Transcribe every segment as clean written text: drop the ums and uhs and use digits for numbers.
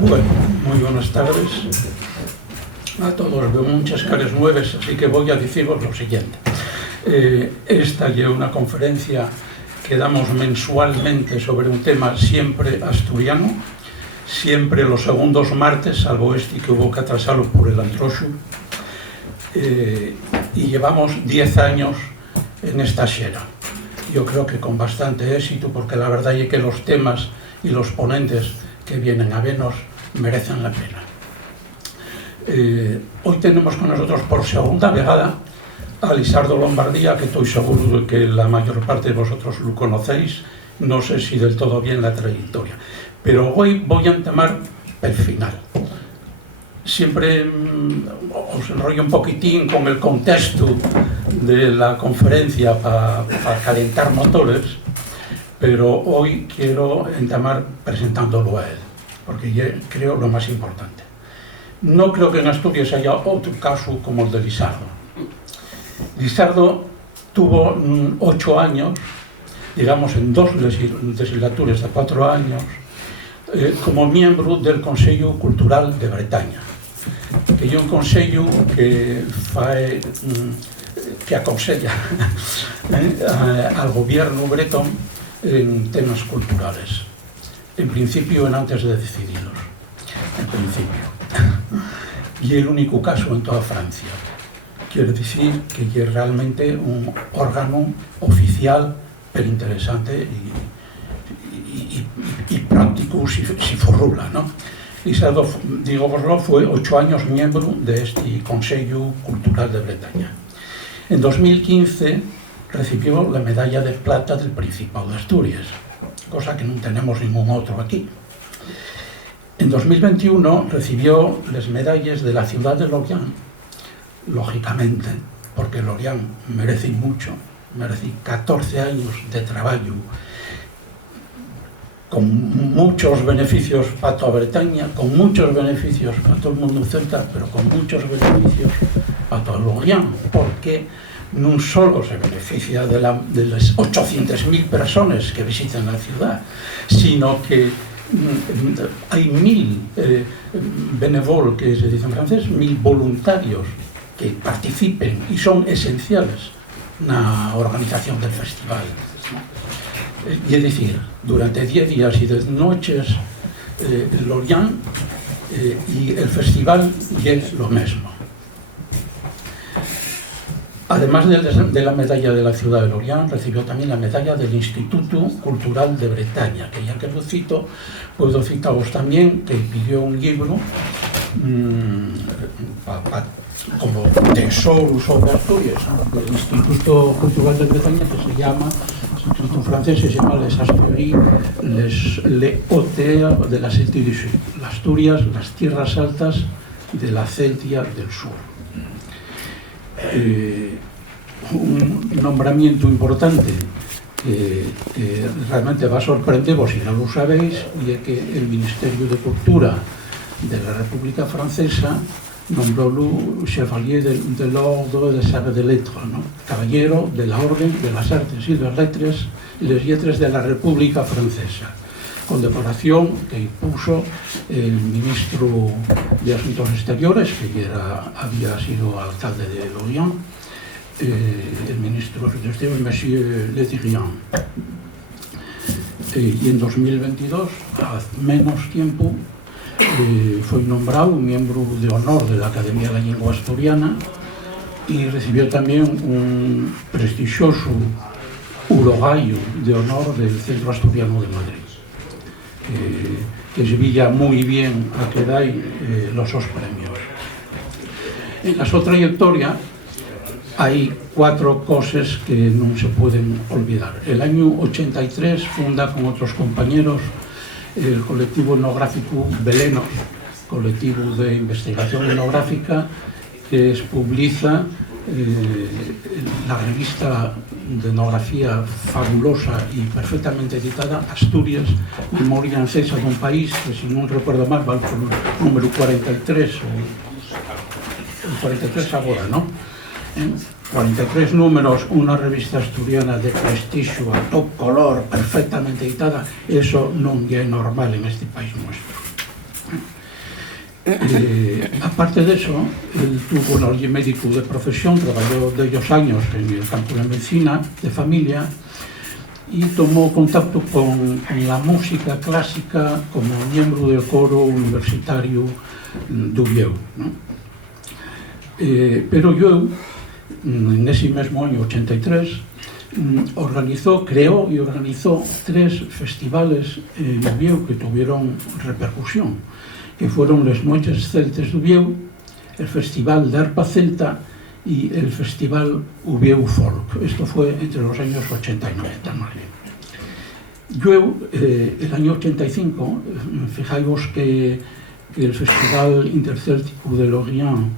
Bueno, muy buenas tardes a todos. Veo muchas caras nuevas, así que voy a deciros lo siguiente. Esta es una conferencia que damos mensualmente sobre un tema siempre asturiano, siempre los segundos martes, salvo este que hubo que atrasarlo por el antroxu, y llevamos 10 años en esta xera. Yo creo que con bastante éxito, porque la verdad es que los temas y los ponentes que vienen a vernos merecen la pena. Hoy tenemos con nosotros por segunda vegada a Lisardo Lombardía, que estoy seguro de que la mayor parte de vosotros lo conocéis, no sé si del todo bien la trayectoria, pero hoy voy a entamar el final. Siempre os enrollo un poquitín con el contexto de la conferencia para calentar motores, pero hoy quiero entamar presentándolo a él, porque yo creo lo más importante. No creo que en Asturias haya otro caso como el de Lisardo. Lisardo tuvo 8 años, digamos en 2 legislaturas de 4 años, como miembro del Consello Cultural de Bretaña, que é un consello que aconsella al gobierno bretón en temas culturales, en principio en antes de decidirlos, en principio. Y el único caso en toda Francia. Quiero decir que es realmente un órgano oficial, pero interesante y práctico si formula, ¿no? Lisardo, digo, fue 8 años miembro de este Consello Cultural de Bretaña. En 2015 recibió la medalla de plata del Principado de Asturias, cosa que no tenemos ningún otro aquí. En 2021 recibió las medallas de la ciudad de Lorient, lógicamente, porque Lorient merece mucho, merece 14 años de trabajo, con muchos beneficios para toda Bretaña, con muchos beneficios para todo el mundo celta, pero con muchos beneficios para todo Lorient, porque no solo se beneficia de las 800.000 personas que visitan la ciudad, sino que hay 1.000 bénévoles, que se dice en francés, 1.000 voluntarios que participen y son esenciales en la organización del festival. Y es decir, durante 10 días y 10 noches, Lorient y el festival es lo mismo. Además de la medalla de la ciudad de Lorient, recibió también la medalla del Instituto Cultural de Bretaña, que ya que lo cito, puedo citaros también que pidió un libro como tesoro sobre Asturias, ¿no? El Instituto Cultural de Bretaña, que se llama, en francés se llama Les Asturies, les Hautes de la Celtie du Sud, las Asturias, las tierras altas de la Celtia del Sur. Un nombramiento importante que realmente va a sorprenderos si no lo sabéis, y es que el Ministerio de Cultura de la República Francesa nombró Chevalier de l'Ordre des Arts et des Lettres, ¿no? Caballero de la Orden de las Artes y las Letras de la República Francesa, condecoración que impuso el ministro de Asuntos Exteriores, que había sido alcalde de Lorient, el ministro de Asuntos Exteriores, Monsieur Le Drian. Y en 2022, hace menos tiempo, fue nombrado miembro de honor de la Academia de la Lengua Asturiana y recibió también un prestigioso urogallo de honor del Centro Asturiano de Madrid, que se veía muy bien a que da los dos premios. En la su trayectoria hay 4 cosas que no se pueden olvidar. El año 83 funda con otros compañeros el colectivo etnográfico Belenos, colectivo de investigación etnográfica, que publica la revista de etnografía fabulosa y perfectamente editada, Asturias, Memoria Ancestral de un país, que si no recuerdo mal va por el número 43, o el 43 ahora, ¿no? 43 números, una revista asturiana de prestigio, a top color, perfectamente editada, eso no es normal en este país nuestro. Aparte de eso, él tuvo un médico de profesión, trabajó de ellos años en el campo de medicina, de familia, y tomó contacto con la música clásica como miembro del coro universitario d'Ubieu, ¿no? Pero yo, en ese mismo año 83, creó y organizó 3 festivales en Ubieu que tuvieron repercusión, que fueron les Noches Celtes d'Ubieu, el Festival de Arpa Celta y el Festival Ubieu Folk. Esto fue entre los años 80 y 90, más bien. Yo, el año 85, fijaos que el Festival Intercéltico de Lorient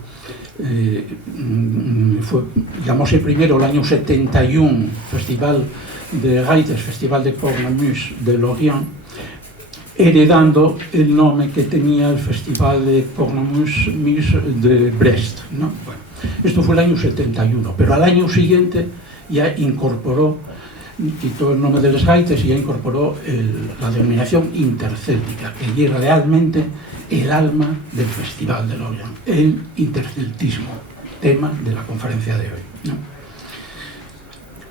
fue, llamóse primero el año 71 Festival de Gaites, Festival de Cornemuse de Lorient, heredando el nombre que tenía el Festival de Cornemuse de Brest, ¿no? Bueno, esto fue el año 71, pero al año siguiente ya incorporó, quitó el nombre de los Gaites y ya incorporó la denominación intercéltica, que es realmente el alma del Festival de Lorient, el interceltismo, tema de la conferencia de hoy, ¿no?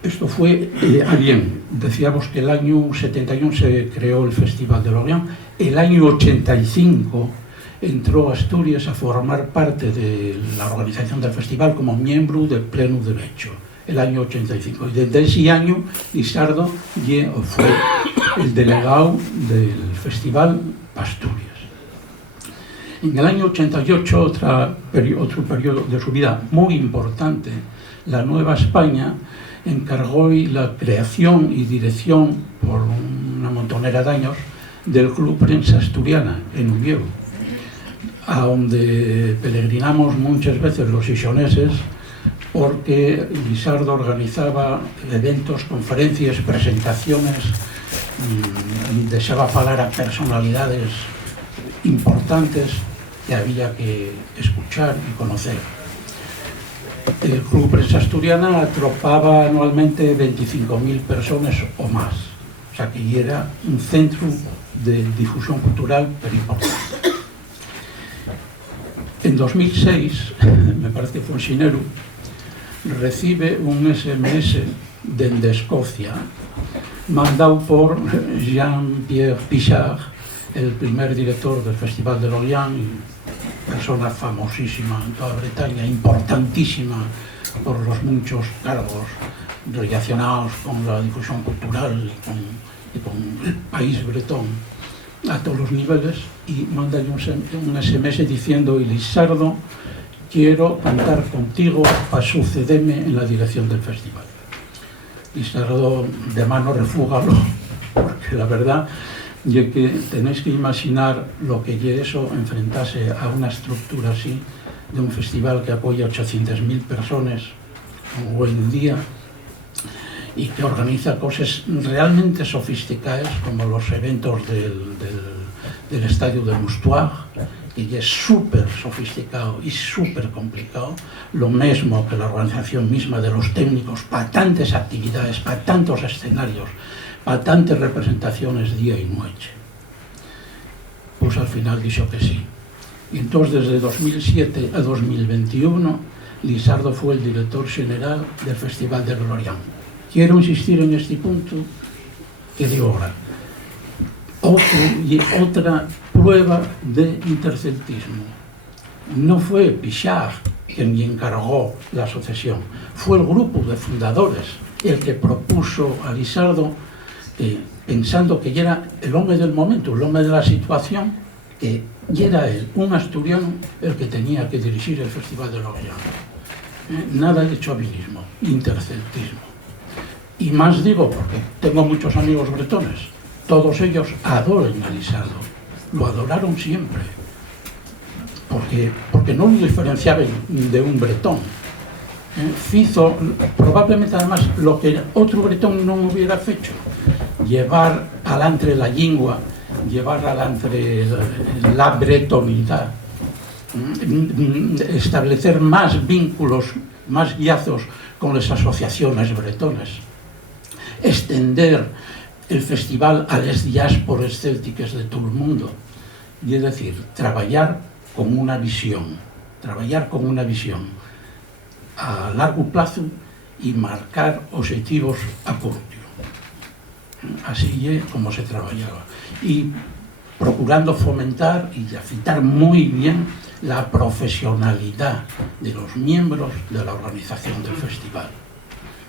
Esto fue bien, decíamos que el año 71 se creó el Festival de Lorient, el año 85 entró Asturias a formar parte de la organización del festival como miembro de pleno derecho, el año 85, y desde ese año Lisardo fue el delegado del Festival Asturias. En el año 88, otro periodo de su vida muy importante, la Nueva España encargó la creación y dirección por una montonera de años del Club Prensa Asturiana en Ubieu, a donde peregrinamos muchas veces los isoneses porque Lisardo organizaba eventos, conferencias, presentaciones, deseaba hablar a personalidades importantes que había que escuchar y conocer. El Club Prensa Asturiana atropaba anualmente 25.000 personas o más, o sea que era un centro de difusión cultural pero importante. En 2006, me parece que fue en Xineru, recibe un SMS desde Escocia mandado por Jean-Pierre Pichard, el primer director del Festival de Lorient, persona famosísima en toda Bretaña, importantísima por los muchos cargos relacionados con la difusión cultural y con el país bretón a todos los niveles, y manda un SMS diciendo: Lisardo, quiero cantar contigo para sucederme en la dirección del festival. Lisardo de mano refúgalo, porque la verdad es que tenéis que imaginar lo que es eso, enfrentarse a una estructura así de un festival que apoya a 800.000 personas hoy en día y que organiza cosas realmente sofisticadas como los eventos del estadio de Moustoir, que ya es súper sofisticado y súper complicado, lo mismo que la organización misma de los técnicos para tantas actividades, para tantos escenarios, para tantas representaciones día y noche. Pues al final dijo que sí. Y entonces desde 2007 a 2021 Lisardo fue el director general del Festival de Lorient. Quiero insistir en este punto que digo ahora. Otra prueba de interceltismo. No fue Pichard quien me encargó la asociación, fue el grupo de fundadores el que propuso a Lisardo, pensando que ya era el hombre del momento, el hombre de la situación, que ya era él, un asturiano, el que tenía que dirigir el Festival de Lorient. Nada de chauvinismo, interceltismo. Y más digo porque tengo muchos amigos bretones, todos ellos adoran a Lisardo, lo adoraron siempre, porque no lo diferenciaban de un bretón. Hizo probablemente además lo que otro bretón no hubiera hecho: llevar adelante la lengua, llevar adelante la bretonidad, establecer más vínculos, más lazos con las asociaciones bretonas, extender el festival a las diásporas célticas de todo el mundo, y es decir, trabajar con una visión, traballar con una visión a largo plazo e marcar objetivos a curto. Así é como se traballaba. E procurando fomentar y afitar muy bien la profesionalidad de los miembros de la organización del festival.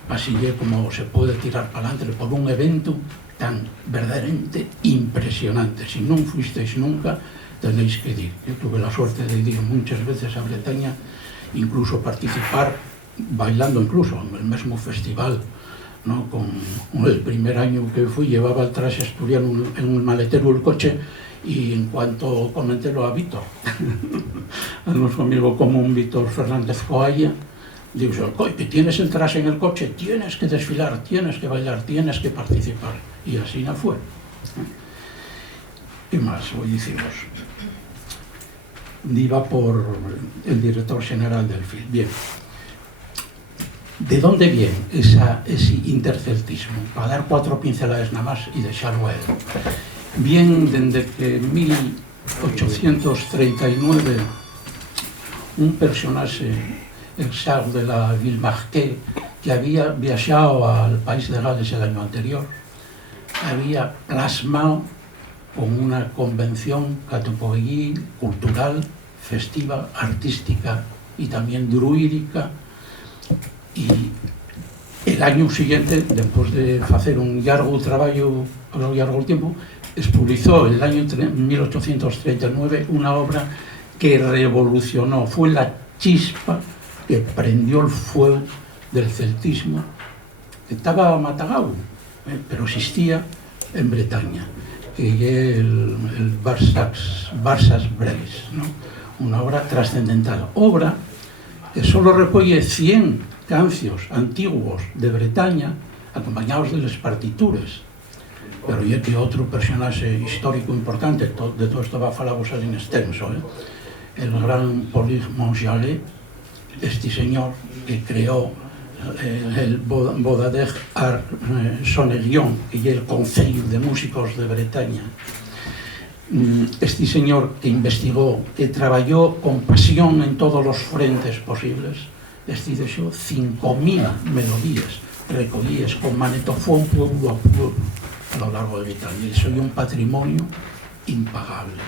Así es como se puede tirar para adelante por un evento tan verdaderamente impresionante. Si no fuisteis nunca, tenéis que ir. Yo tuve la suerte de ir muchas veces a Bretaña, incluso participar bailando incluso en el mismo festival, ¿no? Con el primer año que fui llevaba el traje asturiano en un maletero del coche y en cuanto comenté lo a Víctor, a nuestro amigo común Víctor Fernández Coalla, digo, que tienes el traje en el coche, tienes que desfilar, tienes que bailar, tienes que participar. Y así no fue. ¿Qué más voy a deciros? Iba por el director general del film. Bien. ¿De dónde viene ese interceltismo? Para dar 4 pinceladas nada más y dejarlo a él. Bien, desde que en 1839 un personaje, el Charles de la Villemarqué, que había viajado al país de Gales el año anterior, había plasmado con una convención catopoguil, cultural, festiva, artística y también druídica. Y el año siguiente, después de hacer un largo trabajo a lo largo del tiempo, expulsó en el año 1839 una obra que revolucionó, fue la chispa que prendió el fuego del celtismo, que estaba matagado, pero existía en Bretaña, que es el Barsas Breis, ¿no? Una obra trascendental, obra que solo recoge 100 cancios antiguos de Bretaña acompañados de las partituras. Pero ya que otro personaje histórico importante, de todo esto va a hablar en extenso, el gran Paul Montjallet, este señor que creó el Bodadeg Art Sonerion, que es el Consejo de Músicos de Bretaña. Este señor que investigó, que trabajó con pasión en todos los frentes posibles, este dejó 5.000 melodías recogidas con manetofón pueblo a pueblo a lo largo de Bretaña. Y soy un patrimonio impagable.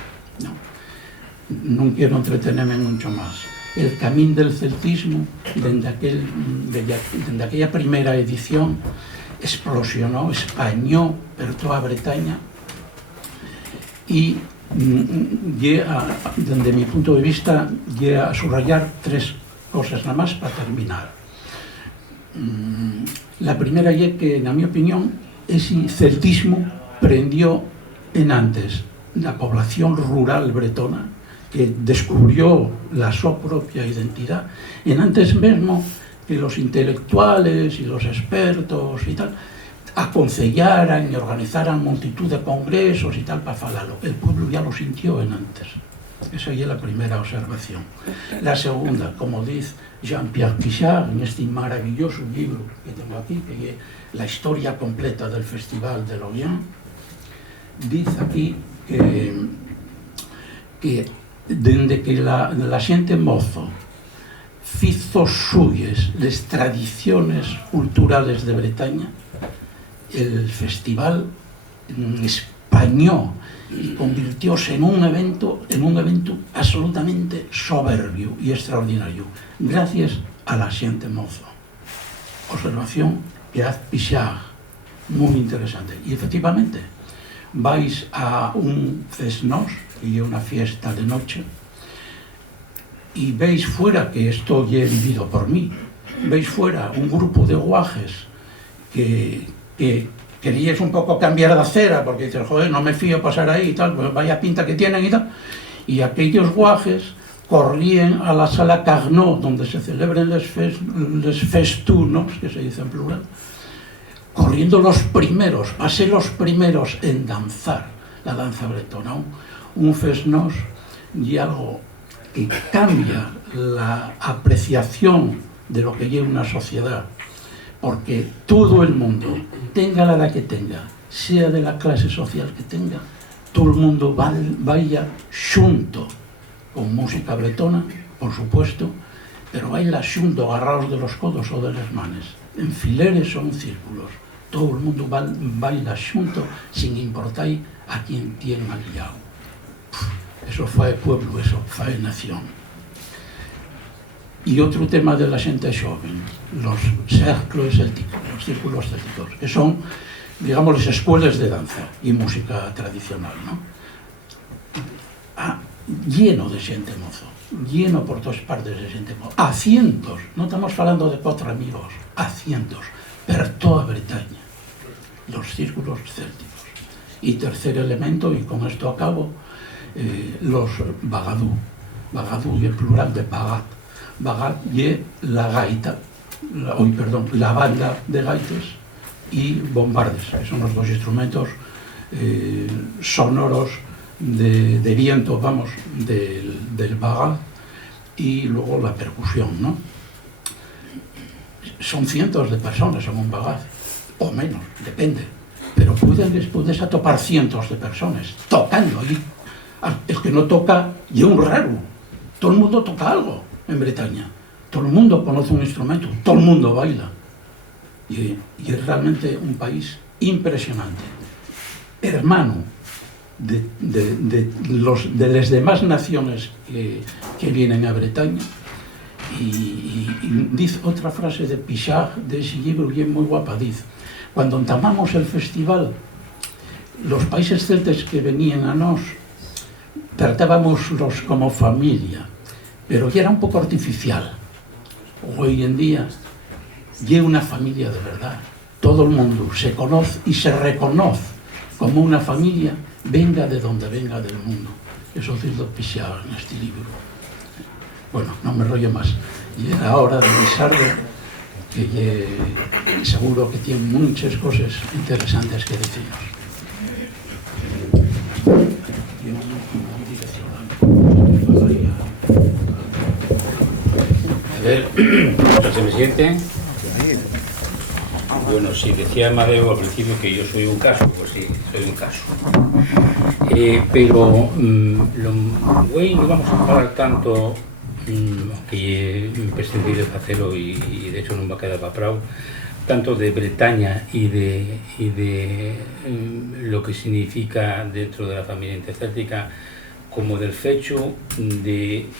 No quiero entretenerme mucho más. El camino del celtismo, desde aquella primera edición, explosionó, españó por toda Bretaña y, desde mi punto de vista, llega a subrayar 3 cosas nada más para terminar. La primera es que, en mi opinión, ese celtismo prendió en antes la población rural bretona, que descubrió la su propia identidad, en antes mismo que los intelectuales y los expertos y tal aconsejaran y organizaran multitud de congresos y tal para falarlo. El pueblo ya lo sintió en antes. Esa es la primera observación. La segunda, como dice Jean-Pierre Pichard en este maravilloso libro que tengo aquí, que es la historia completa del Festival de Lorient, dice aquí que desde que la xente mozo fizo suyas las tradiciones culturales de Bretaña, el festival españó y convirtióse en un evento absolutamente soberbio y extraordinario, gracias a la xente mozo. Observación que hace Pichard, muy interesante. Y efectivamente, vais a un festnós, y una fiesta de noche, y veis fuera, que esto ya he vivido por mí, veis fuera un grupo de guajes que queríais un poco cambiar de acera, porque dices, joder, no me fío pasar ahí y tal, pues vaya pinta que tienen y tal, y aquellos guajes corrían a la sala Carnot, donde se celebran los festunos, que se dice en plural, corriendo los primeros, pasé los primeros en danzar la danza bretona. Un festnós y algo que cambia la apreciación de lo que lleva una sociedad, porque todo el mundo, tenga la edad que tenga, sea de la clase social que tenga, todo el mundo vaya junto, con con música bretona, por supuesto, pero baila xunto, agarrados de los codos ou de las manes, en fileres ou en círculos. Todo o mundo baila xunto, sin importar a quien tiene aliado. Eso fai pueblo, eso fai nación. E outro tema de la xente xoven, los círculos célticos, que son, digamos, las escuelas de danza e música tradicional, ¿no? Lleno de xente mozo, lleno por todas partes de xente mozo, a cientos, non estamos falando de 4 amigos, a cientos, per toda Bretaña, los círculos célticos. E tercer elemento, e con esto acabo, los bagadú. Bagadú é plural de bagat. Bagat é la gaita, la banda de gaites e bombardes, que son los dos instrumentos sonoros de viento, vamos, del bagat, y luego la percusión, ¿no? Son cientos de personas en un bagat, o menos, depende, pero puedes atopar cientos de personas tocando, y el que no toca es un raro. Todo el mundo toca algo en Bretaña, todo el mundo conoce un instrumento, todo el mundo baila, y es realmente un país impresionante, hermano de las demás naciones que vienen a Bretaña. Y dice otra frase de Pichard, de ese libro, y es muy guapa, dice: cuando entamamos el festival, los países celtas que venían a nos, tratábamoslos como familia, pero ya era un poco artificial. Hoy en día ya una familia de verdad, todo el mundo se conoce y se reconoce como una familia, venga de donde venga del mundo. Eso dice Pichard en este libro. Bueno, no me rollo más. Y era hora de Lizardo, que seguro que tiene muchas cosas interesantes que decirnos. A ver, ¿se me siente? Bueno, sí, decía Amadeo al principio que yo soy un caso, pues sí, soy un caso. Pero hoy no vamos a hablar tanto, que é imprescindible facelo e de hecho non va a quedar para prou, tanto de Bretaña e de lo que significa dentro de la familia intercéltica, como del fecho de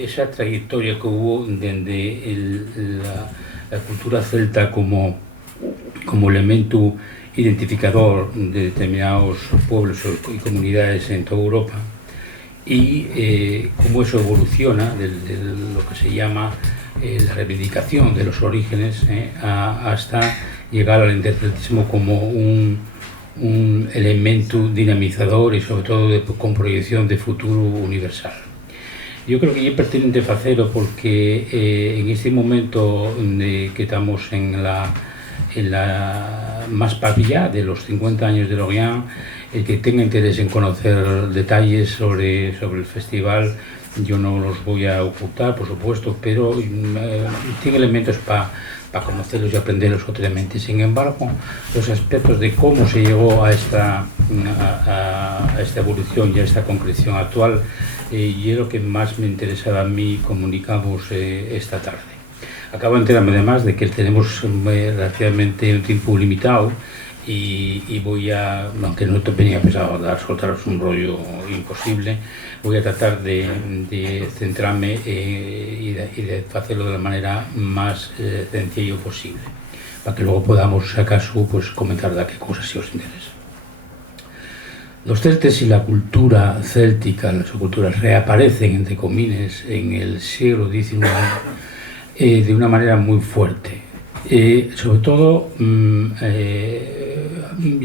esa trayectoria que hubo desde la cultura celta como elemento identificador de determinados pueblos y comunidades en toda Europa, y cómo eso evoluciona de lo que se llama la reivindicación de los orígenes hasta llegar al interceltismo como un elemento dinamizador y sobre todo con proyección de futuro universal. Yo creo que es pertinente hacerlo porque en este momento que estamos en la más papilla de los 50 años de Lorient, el que tenga interés en conocer detalles sobre el festival, yo no los voy a ocultar, por supuesto, pero tiene elementos para conocerlos y aprenderlos otros. Sin embargo, los aspectos de cómo se llegó a esta evolución y a esta concreción actual, y es lo que más me interesaba a mí comunicamos esta tarde. Acabo de enterarme además de que tenemos relativamente un tiempo limitado y voy a, aunque no tenía pensado soltaros un rollo imposible, voy a tratar de centrarme y de hacerlo de la manera más sencilla posible, para que luego podamos, si acaso, pues, comentar de qué cosas si os interesa. Los celtes y la cultura céltica, las culturas, reaparecen, entre comillas, en el siglo XIX de una manera muy fuerte. Sobre todo,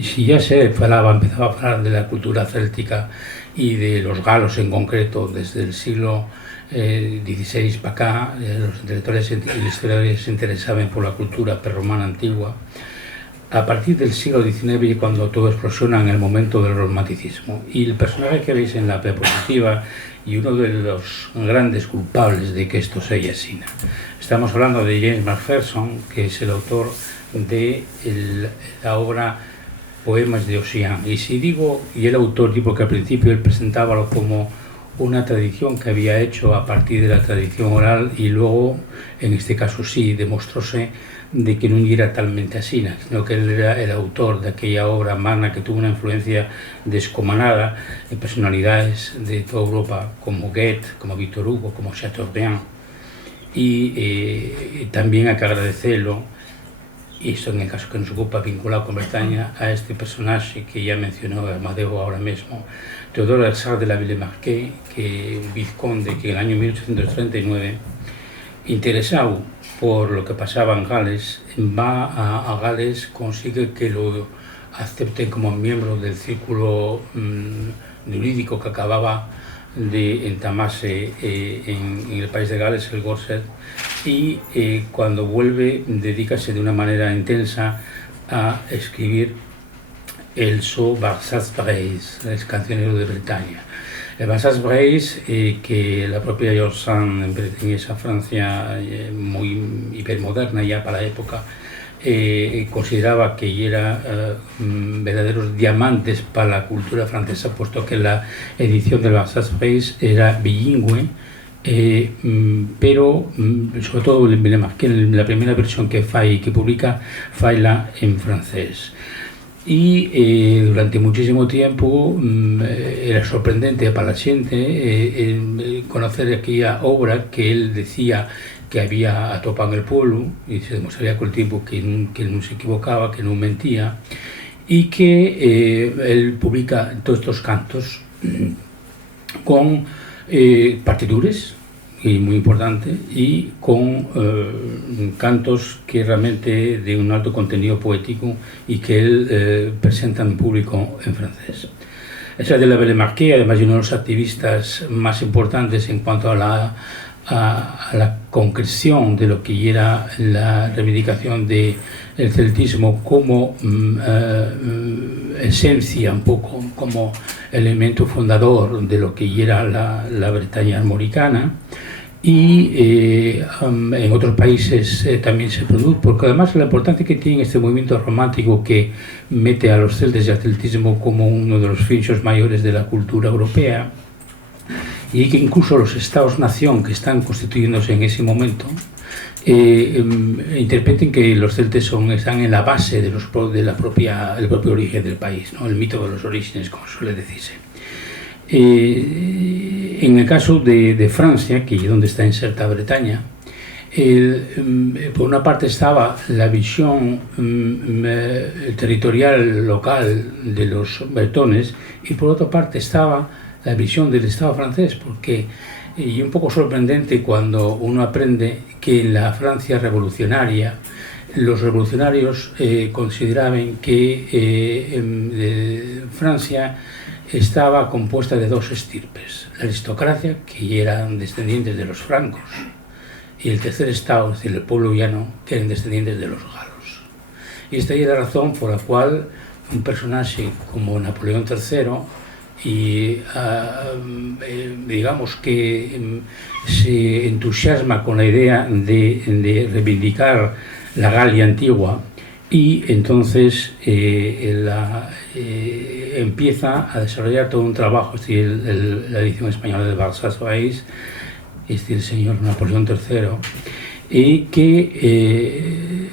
si ya empezaba a hablar de la cultura céltica y de los galos en concreto, desde el siglo XVI para acá, los intelectuales y historiadores se interesaban por la cultura prerromana antigua. A partir del siglo XIX, cuando todo explosiona en el momento del romanticismo. Y el personaje que veis en la diapositiva y uno de los grandes culpables de que esto sea así. Estamos hablando de James Macpherson, que es el autor de la obra Poemas de Ossian. Y si digo, y el autor, porque al principio él presentábalo como una tradición que había hecho a partir de la tradición oral y luego, en este caso sí, demostróse de que non era talmente así, sino que él era el autor de aquella obra magna que tuvo una influencia descomunal en personalidades de toda Europa como Goethe, como Victor Hugo, como Chateaubriand. Y también hay que agradecerlo, y esto en el caso que nos ocupa vinculado con Bretaña, a este personaje que ya mencionó Amadeo ahora mismo, Théodore Herzard de la Villemarqué, que un vizconde que en el año 1839, interesado por lo que pasaba en Gales, va a Gales, consigue que lo acepten como miembro del círculo jurídico que acababa de entamarse en el país de Gales, el Gorset, y cuando vuelve dedícase de una manera intensa a escribir el So Barsas-Breis, el cancionero de Bretaña. El Barsas-Breis, que la propia George Sand en esa Francia muy hipermoderna ya para la época, consideraba que era verdaderos diamantes para la cultura francesa, puesto que la edición del Barsas-Breis era bilingüe, pero sobre todo la primera versión que publica, faila en francés. Y durante muchísimo tiempo era sorprendente para la gente conocer aquella obra que él decía que había atopado en el pueblo, y se demostraría con el tiempo que no se equivocaba, que no mentía, y que él publica todos estos cantos con partituras, y muy importante, y con cantos que realmente de un alto contenido poético y que él presenta en público en francés. Esa de la Villemarqué, además de uno de los activistas más importantes en cuanto a la concreción de lo que era la reivindicación del celtismo como esencia, un poco como elemento fundador de lo que era la Bretaña armoricana. Y en otros países también se produce, porque además la importancia que tiene este movimiento romántico que mete a los celtas y al celtismo como uno de los finchos mayores de la cultura europea, y que incluso los estados-nación que están constituyéndose en ese momento interpreten que los celtes están en la base del propio origen del país, ¿no? El mito de los orígenes, como suele decirse. En el caso de Francia, que es donde está inserta Bretaña, por una parte estaba la visión territorial local de los bretones, y por otra parte estaba la visión del Estado francés, porque y un poco sorprendente cuando uno aprende que en la Francia revolucionaria los revolucionarios consideraban que Francia estaba compuesta de dos estirpes: la aristocracia, que eran descendientes de los francos, y el tercer estado, es decir, el pueblo llano, que eran descendientes de los galos. Y esta es la razón por la cual un personaje como Napoleón III, y digamos que se entusiasma con la idea de reivindicar la Galia antigua, y entonces empieza a desarrollar todo un trabajo, es decir, la edición española de Barsas-Breis, es decir, el señor Napoleón III, y que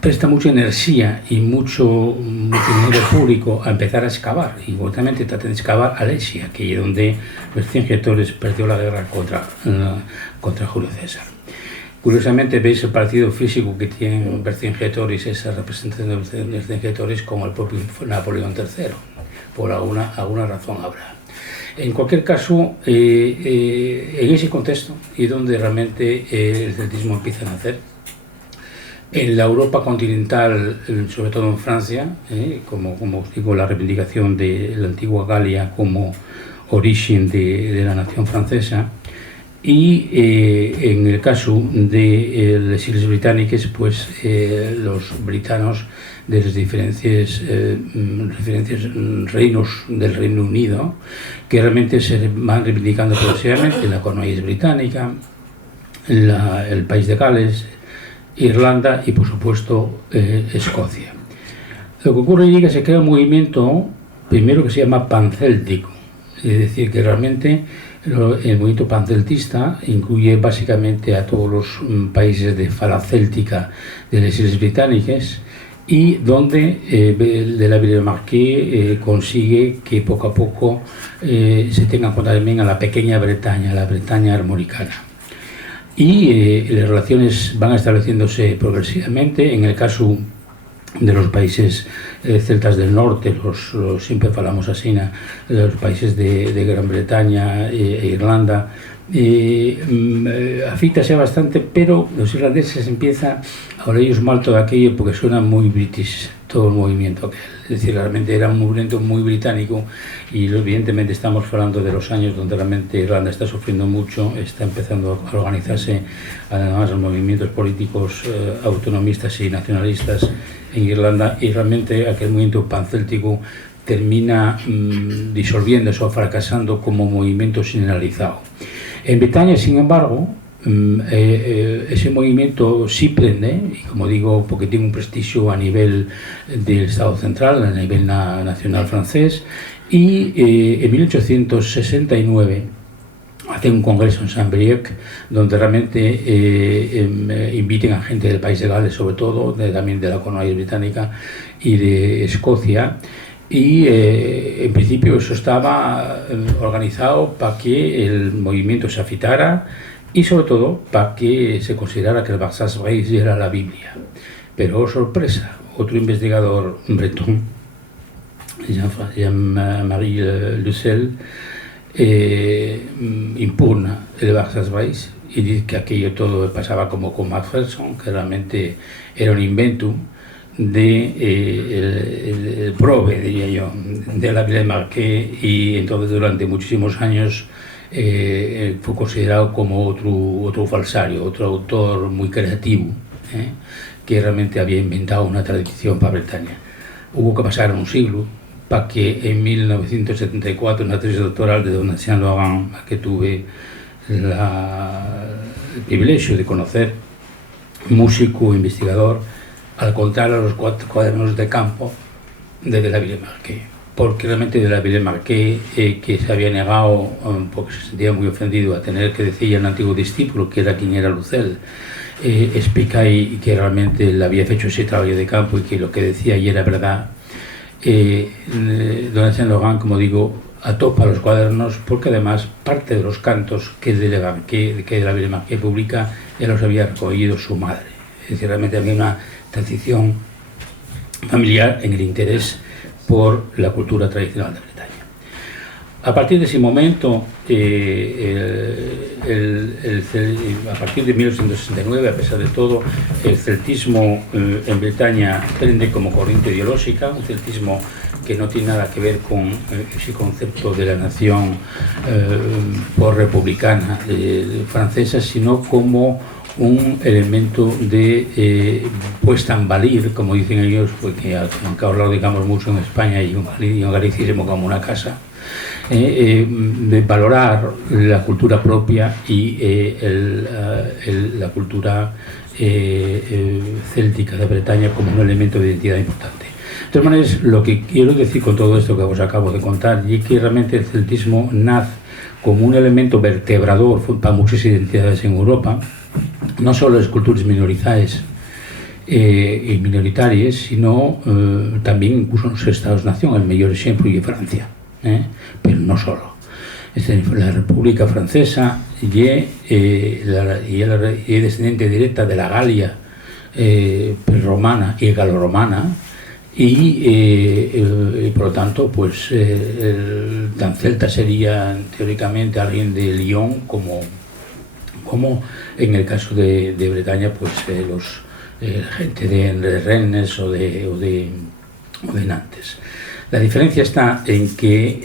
presta mucha energía y mucho dinero público a empezar a excavar, y concretamente trata de excavar Alesia, que es donde Vercingetorix perdió la guerra contra Julio César. Curiosamente veis el parecido físico que tiene Vercingetorix, esa representación de Vercingetorix, como el propio Napoleón III, por alguna razón habrá. En cualquier caso, en ese contexto y donde realmente el celtismo empieza a nacer, en la Europa continental, sobre todo en Francia, como os digo, la reivindicación de la antigua Galia como origen de la nación francesa, y en el caso de las Islas Británicas, pues los britanos de los diferentes reinos del Reino Unido, que realmente se van reivindicando progresivamente: la Cornualles británica, el país de Gales, Irlanda y por supuesto Escocia. Lo que ocurre es que se crea un movimiento primero que se llama pancéltico, es Es decir, que realmente el movimiento panceltista incluye básicamente a todos los países de fala céltica de las Islas Británicas, y donde de la Villemarqué consigue que poco a poco se tenga en cuenta también a la pequeña Bretaña, la Bretaña armoricana. Y las relaciones van estableciéndose progresivamente. En el caso de los países celtas del norte, siempre falamos así, los países de Gran Bretaña e Irlanda, afítase bastante, pero los irlandeses empiezan a oírles mal todo aquello porque suena muy british todo el movimiento aquel. Es decir, realmente era un movimiento muy británico, y evidentemente estamos hablando de los años donde realmente Irlanda está sufriendo mucho, está empezando a organizarse además los movimientos políticos autonomistas y nacionalistas en Irlanda, y realmente aquel movimiento pancéltico termina disolviéndose o fracasando como movimiento generalizado. En Bretaña, sin embargo, ese movimiento sí prende, y como digo, porque tiene un prestigio a nivel del Estado central, a nivel nacional francés, y en 1869 hace un congreso en Saint-Brieuc donde realmente inviten a gente del país de Gales, sobre todo, también de la colonia británica y de Escocia. Y en principio eso estaba organizado para que el movimiento se afitara, y sobre todo para que se considerara que el Barças Reis era la Biblia. Pero, oh sorpresa, otro investigador bretón, Jean-Marie Lucel, impugna el Barças Reis y dice que aquello todo pasaba como con Macpherson, que realmente era un invento el prove, diría yo, de la Villemarqué, y entonces durante muchísimos años fue considerado como otro falsario, otro autor muy creativo, que realmente había inventado una tradición para Bretaña. Hubo que pasar un siglo para que en 1974, en la tesis doctoral de Donatien Laurent, que tuve el privilegio de conocer, músico, investigador, al contar a los cuadernos de campo de la Villemarqué, porque realmente de la Villemarqué, que se había negado, porque se sentía muy ofendido a tener que decir al antiguo discípulo, que era quien era Lucel, explica ahí que realmente le había hecho ese trabajo de campo y que lo que decía y era verdad. Donatien Laurent, como digo, atopa los cuadernos, porque además parte de los cantos que de la Villemarqué publica ya los había recogido su madre. Es decir, realmente había una transición familiar en el interés por la cultura tradicional de Bretaña. A partir de ese momento, a partir de 1869, a pesar de todo, el celtismo en Bretaña prende como corriente ideológica, un celtismo que no tiene nada que ver con ese concepto de la nación republicana francesa, sino como un elemento de puesta en valir, como dicen ellos, porque aunque ahora lo digamos mucho en España y un galicismo como una casa, de valorar la cultura propia y la cultura céltica de Bretaña como un elemento de identidad importante. De todas maneras, lo que quiero decir con todo esto que os acabo de contar, y que realmente el celtismo nace como un elemento vertebrador para muchas identidades en Europa, no solo las culturas minoritarias y minoritarias, sino también incluso en los Estados-nación. El mayor ejemplo es Francia, pero no solo. La República Francesa es descendiente directa de la Galia prerromana y galorromana, y por lo tanto pues tan celta sería teóricamente alguien de Lyon, como en el caso de Bretaña, pues gente de Rennes o de Nantes. La diferencia está en que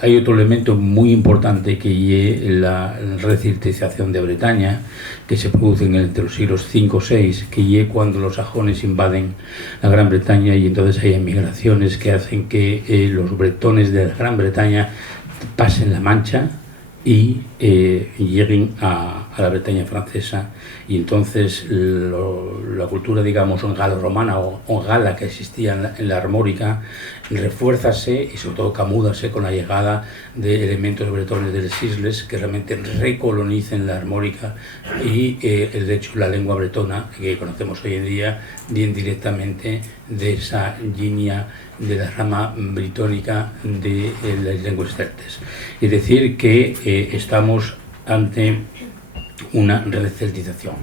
hay otro elemento muy importante, que es la receltización de Bretaña, que se produce entre los siglos V o VI, que es cuando los sajones invaden la Gran Bretaña, y entonces hay emigraciones que hacen que los bretones de la Gran Bretaña pasen la Mancha y lleguen a la Bretaña francesa, y entonces la cultura, digamos, galo-romana o gala que existía en la armórica refuérzase y sobre todo camúdase con la llegada de elementos bretones de les isles que realmente recolonicen la armórica y de hecho la lengua bretona que conocemos hoy en día viene directamente de esa línea de la rama britónica de las lenguas celtes. Es decir, que estamos ante una receltización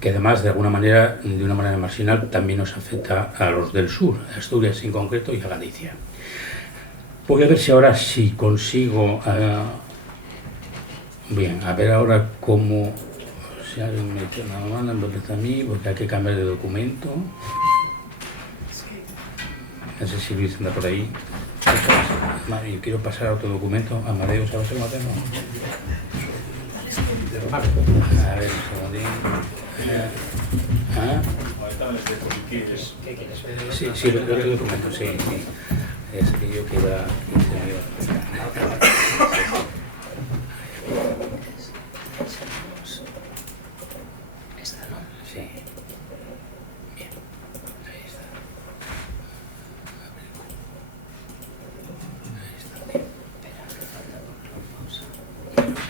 que además de alguna manera, de una manera marginal, también nos afecta a los del sur, a Asturias en concreto y a Galicia. Voy a ver si ahora si consigo bien, a ver ahora cómo si alguien me echa una mano, empieza a mí, porque hay que cambiar de documento. No sé si Luis anda por ahí. Yo quiero pasar a otro documento. Amadeo, ¿sabes cómo hacerlo? A ver, un segundín. Sí, sí, otro documento, sí. Es que yo queda... Esta, ¿no? Sí. Bien. Ahí está.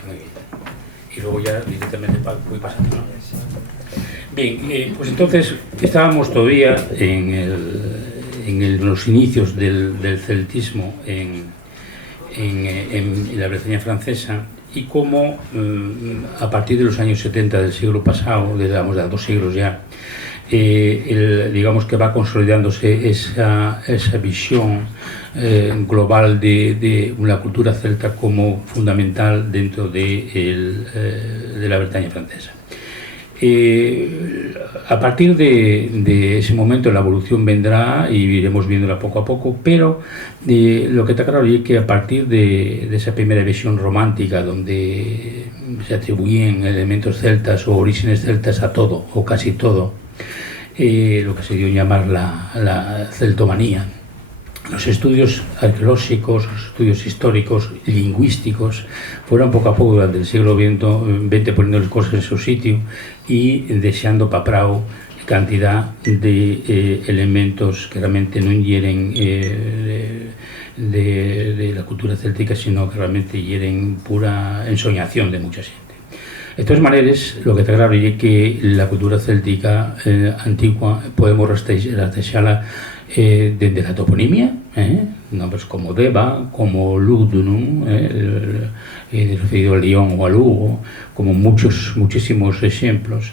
Muy bien. Y luego ya directamente voy pasando. Bien, pues entonces estábamos todavía en los inicios del celtismo en la Bretaña francesa, y como a partir de los años 70 del siglo pasado, digamos de 2 siglos ya, digamos que va consolidándose esa visión global de una cultura celta como fundamental dentro de la Bretaña francesa. A partir de ese momento la evolución vendrá y iremos viéndola poco a poco, pero lo que está claro es que a partir de esa primera visión romántica donde se atribuyen elementos celtas o orígenes celtas a todo o casi todo, lo que se dio a llamar la celtomanía, los estudios arqueológicos, los estudios históricos, lingüísticos, fueron poco a poco durante el siglo XX poniendo las cosas en su sitio y deseando para Prado cantidad de elementos que realmente no hieren de la cultura céltica, sino que realmente hieren pura ensoñación de mucha gente. De todas maneras, lo que está claro es que la cultura céltica antigua podemos rastrearla desde la toponimia, nombres como Deva, como Ludunum, referido a Lyon o a Lugo, como muchísimos ejemplos.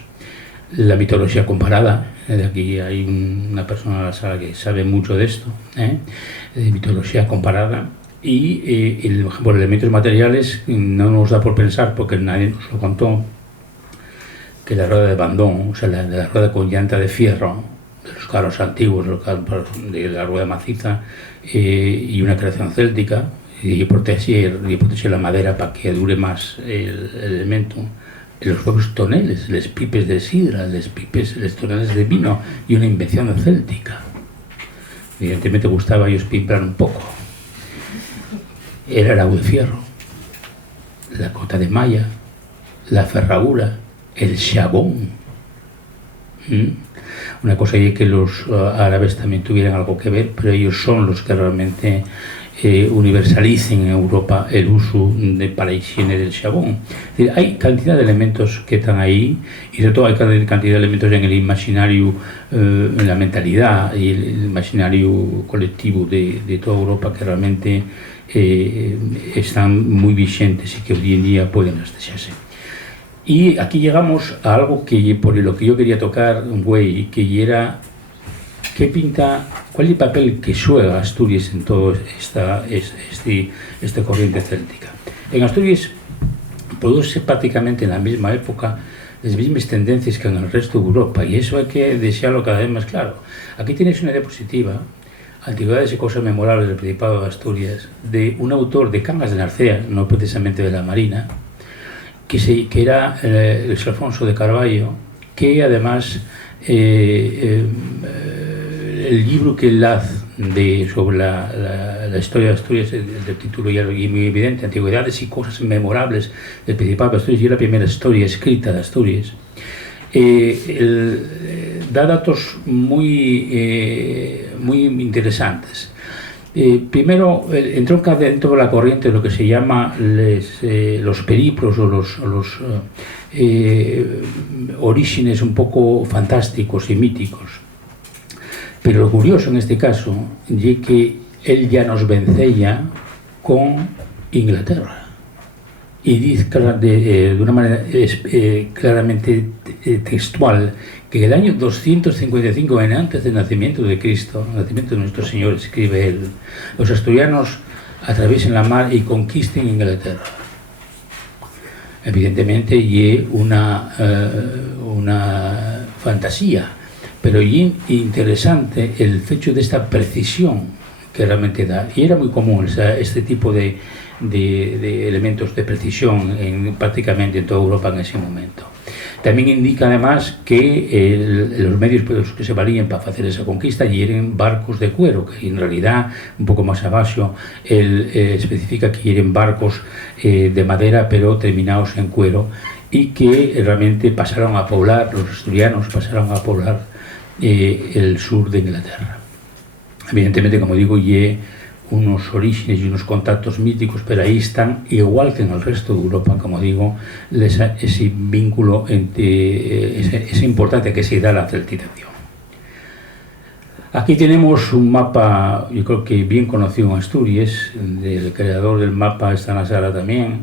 La mitología comparada, de aquí hay una persona en la sala que sabe mucho de esto, de mitología comparada, y por elementos materiales no nos da por pensar, porque nadie nos lo contó, que la rueda de Bandón, o sea, la rueda con llanta de fierro, de los carros antiguos, de la rueda maciza, y una creación céltica, y proteger la madera para que dure más el elemento. Los juegos toneles, les pipes de sidra, les toneles de vino, y una invención céltica. Evidentemente gustaba a ellos pimplar un poco. Era el arau de fierro, la cota de malla, la ferradura, el xabón. Una cosa es que los árabes también tuvieran algo que ver, pero ellos son los que realmente universalicen en Europa el uso para la higiene del xabón. Es decir, hay cantidad de elementos que están ahí, y sobre todo hay cantidad de elementos en el imaginario, en la mentalidad y el imaginario colectivo de toda Europa que realmente están muy vigentes y que hoy en día pueden rastrearse. Y aquí llegamos a algo que por lo que yo quería tocar, güey, que era ¿qué pinta, cuál es el papel que juega Asturias en toda esta corriente céltica? En Asturias produce prácticamente en la misma época las mismas tendencias que en el resto de Europa, y eso hay que desearlo cada vez más claro. Aquí tienes una diapositiva, Antigüedades y cosas memorables del Principado de Asturias, de un autor de Cangas de Narcea, no precisamente de la Marina, que era Luis Alfonso de Carballo, que además el libro que él hace sobre la historia de Asturias, el título ya es muy evidente, Antigüedades y cosas memorables del Principado de Asturias, y es la primera historia escrita de Asturias. Da datos muy interesantes. Primero, entronca dentro de la corriente lo que se llama los periplos o los orígenes un poco fantásticos y míticos. Pero lo curioso en este caso es que él ya nos vencella con Inglaterra. Y dice de una manera claramente textual que el año 255 antes del nacimiento de Cristo, el nacimiento de nuestro Señor, escribe él, los asturianos atraviesen la mar y conquisten Inglaterra. Evidentemente, y una fantasía, pero y interesante el hecho de esta precisión que realmente da. Y era muy común este tipo de elementos de precisión prácticamente en toda Europa en ese momento. También indica además que los medios por los que se valían para hacer esa conquista y eran barcos de cuero, que en realidad un poco más abajo él especifica que eran barcos de madera pero terminados en cuero, y que realmente pasaron a poblar, los asturianos pasaron a poblar el sur de Inglaterra. Evidentemente, como digo, unos orígenes y unos contactos míticos, pero ahí están, igual que en el resto de Europa, como digo, ese vínculo, esa importancia que se da a la celtización. Aquí tenemos un mapa, yo creo que bien conocido en Asturias, del creador del mapa está en la sala también,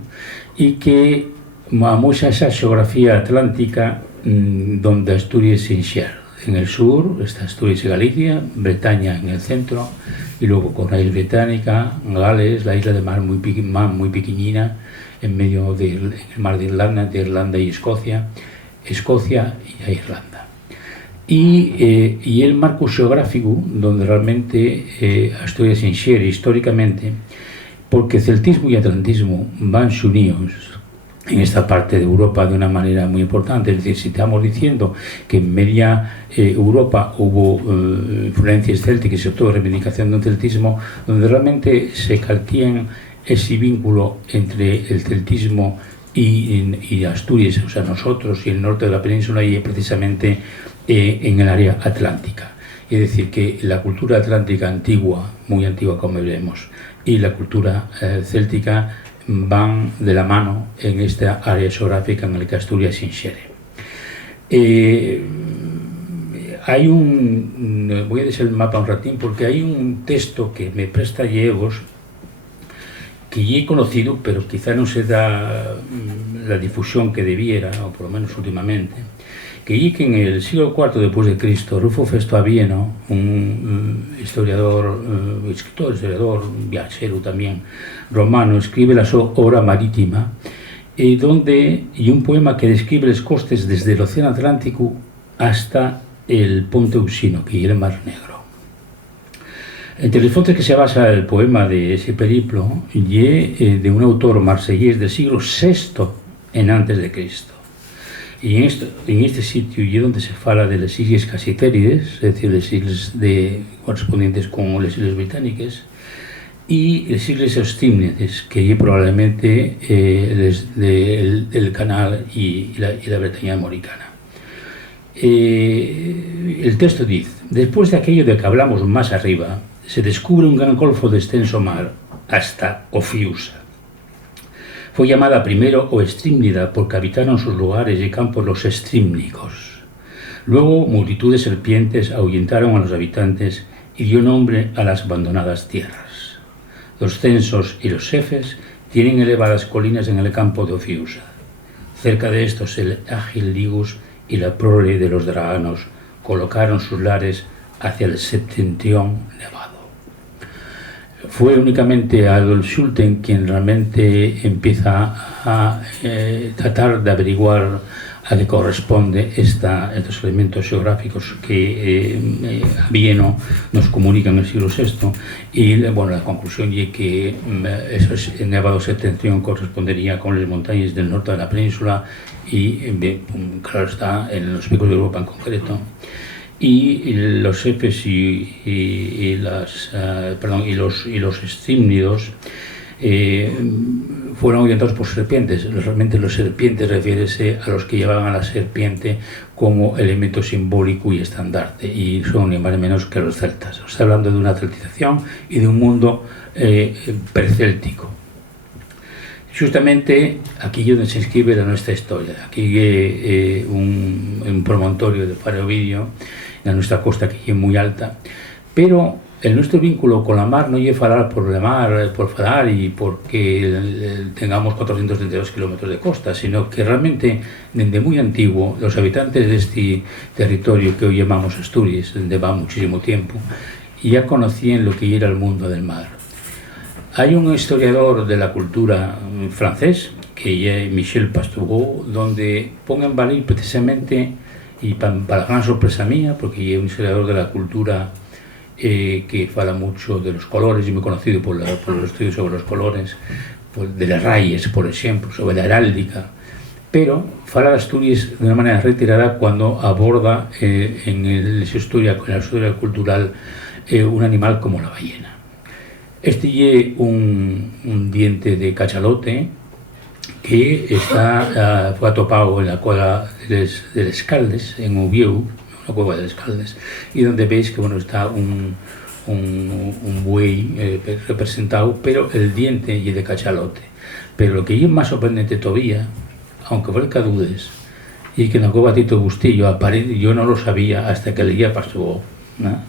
y que muestra esa geografía atlántica donde Asturias se inserta. En el sur está Asturias y Galicia, Bretaña en el centro, y luego con la isla británica, Gales, la isla de mar muy pequeñina, en medio del mar de Irlanda y Escocia y Irlanda. Y el marco geográfico donde realmente Asturias se infiere históricamente, porque celtismo y atlantismo van unidos en esta parte de Europa de una manera muy importante. Es decir, si estamos diciendo que en media Europa hubo influencias célticas y sobre todo reivindicación de un celtismo, donde realmente se calquían ese vínculo entre el celtismo y Asturias, o sea, nosotros y el norte de la península, y precisamente en el área atlántica. Es decir, que la cultura atlántica antigua, muy antigua como veremos, y la cultura céltica van de la mano en esta área geográfica en la que Asturias se infiere. Hay voy a decir el mapa un ratín, porque hay un texto que me presta Diegos, que ya he conocido, pero quizá no se da la difusión que debiera, o por lo menos últimamente, que en el siglo IV después de Cristo, Rufo Festo Avieno, un historiador, viajero también, romano, escribe la su obra marítima, y un poema que describe los costes desde el Océano Atlántico hasta el Ponte Usino, que es el Mar Negro. Entre los fontes que se basa el poema de ese periplo, de un autor marsellés del siglo VI en antes de Cristo. Y en este sitio es donde se fala de las islas Casitérides, es decir, las islas correspondientes con las islas británicas, y las islas Ostímnides, que es probablemente el canal y la Bretaña americana. El texto dice: después de aquello de que hablamos más arriba, se descubre un gran golfo de extenso mar hasta Ofiusa. Fue llamada primero Oestrímnida porque habitaron sus lugares y campos los estrímnicos. Luego multitud de serpientes ahuyentaron a los habitantes y dio nombre a las abandonadas tierras. Los censos y los cefes tienen elevadas colinas en el campo de Ofiusa. Cerca de estos el ágil Ligus y la prole de los draganos colocaron sus lares hacia el septentrión nevado. Fue únicamente Adolf Schulten quien realmente empieza a tratar de averiguar a qué corresponde estos elementos geográficos que Avieno nos comunica en el siglo VI, y la conclusión es que ese nevado septentrión correspondería con las montañas del norte de la península y, claro está, en los picos de Europa en concreto. y los jefes y los escímnidos fueron orientados por serpientes. Realmente los serpientes refiérese a los que llevaban a la serpiente como elemento simbólico y estandarte, y son ni más ni menos que los celtas. Está hablando de una celtización y de un mundo precéltico. Justamente aquí es donde se inscribe nuestra historia. Aquí un promontorio de Faro Ovidio, en nuestra costa, que es muy alta, pero el nuestro vínculo con la mar no es falar por la mar, por falar y porque tengamos 432 kilómetros de costa, sino que realmente desde muy antiguo los habitantes de este territorio que hoy llamamos Asturias, donde va muchísimo tiempo, ya conocían lo que era el mundo del mar. Hay un historiador de la cultura francés, que es Michel Pastoureau, donde pone en valor precisamente, y para gran sorpresa mía, porque es un historiador de la cultura que fala mucho de los colores, y muy conocido por los estudios sobre los colores, de las rayes, por ejemplo, sobre la heráldica, pero fala de Asturias de una manera retirada cuando aborda en la historia cultural un animal como la ballena. Este es un diente de cachalote que fue atopado en la cueva de Les Caldes, en Ubieu, la cueva de Les Caldes, y donde veis que está un buey representado, pero el diente es de cachalote. Pero lo que es más sorprendente todavía, aunque valga dudes, y que en la cueva Tito Bustillo yo no lo sabía hasta que leía Pastoureau, ¿no?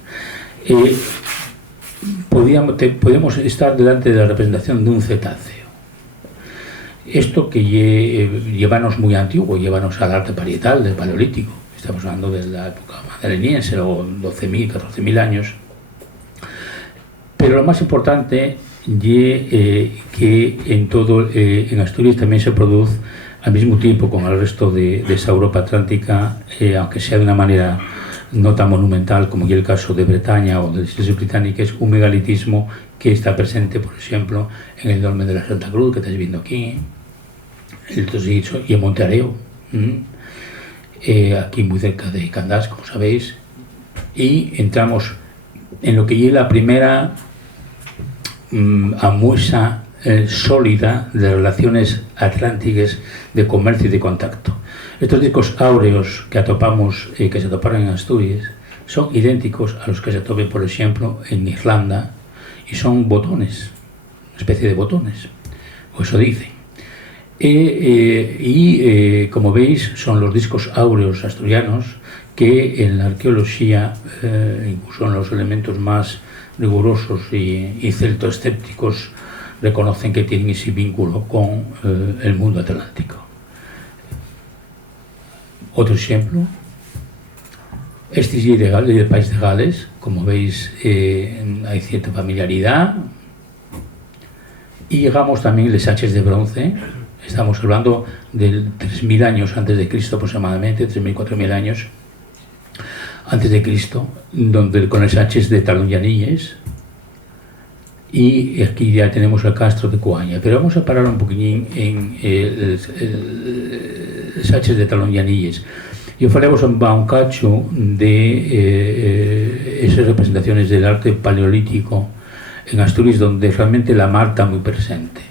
Podemos estar delante de la representación de un cetáceo. Esto que llévanos muy antiguo, llévanos al arte parietal del Paleolítico. Estamos hablando desde la época madrileñense, o 12.000, 14.000 años. Pero lo más importante es que en Asturias también se produce al mismo tiempo con el resto de esa Europa atlántica, aunque sea de una manera no tan monumental como es el caso de Bretaña o de las Islas Británicas, un megalitismo que está presente, por ejemplo, en el Dolmen de la Santa Cruz, que estáis viendo aquí, y en Monte Areo, aquí muy cerca de Candás, como sabéis, y entramos en lo que es la primera amuesa sólida de relaciones atlánticas de comercio y de contacto. Estos discos áureos que atopamos, que se toparon en Asturias, son idénticos a los que se topen, por ejemplo, en Irlanda, y son botones, una especie de botones, o eso dicen. Como veis, son los discos áureos asturianos que en la arqueología, incluso en los elementos más rigurosos y celtoescépticos, reconocen que tienen ese vínculo con el mundo atlántico. Otro ejemplo, este es del país de Gales. Como veis, hay cierta familiaridad, y llegamos también a los haches de bronce. Estamos hablando de 3.000 años antes de Cristo, aproximadamente 3.000, 4.000 años antes de Cristo, donde con los haches de Talonllanilles, y aquí ya tenemos el castro de Coaña. Pero vamos a parar un poquillín en los haches de Talonllanilles. Yo faremos un cacho de esas representaciones del arte paleolítico en Asturias, donde realmente la mar está muy presente.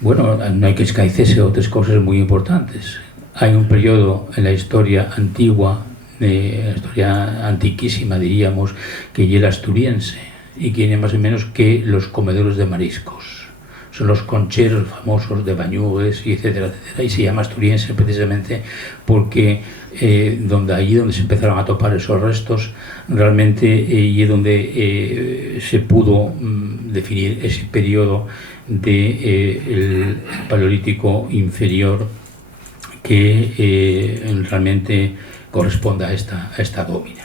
Bueno, no hay que escaecerse otras cosas muy importantes. Hay un periodo en la historia antigua, la historia antiquísima, diríamos, que ya era asturiense, y que tiene más o menos que los comedores de mariscos. Son los concheros famosos de Bañugues, y etcétera, etcétera, y se llama asturiense precisamente porque allí donde se empezaron a topar esos restos, realmente y donde se pudo definir ese periodo del Paleolítico inferior, que realmente corresponde a esta domina,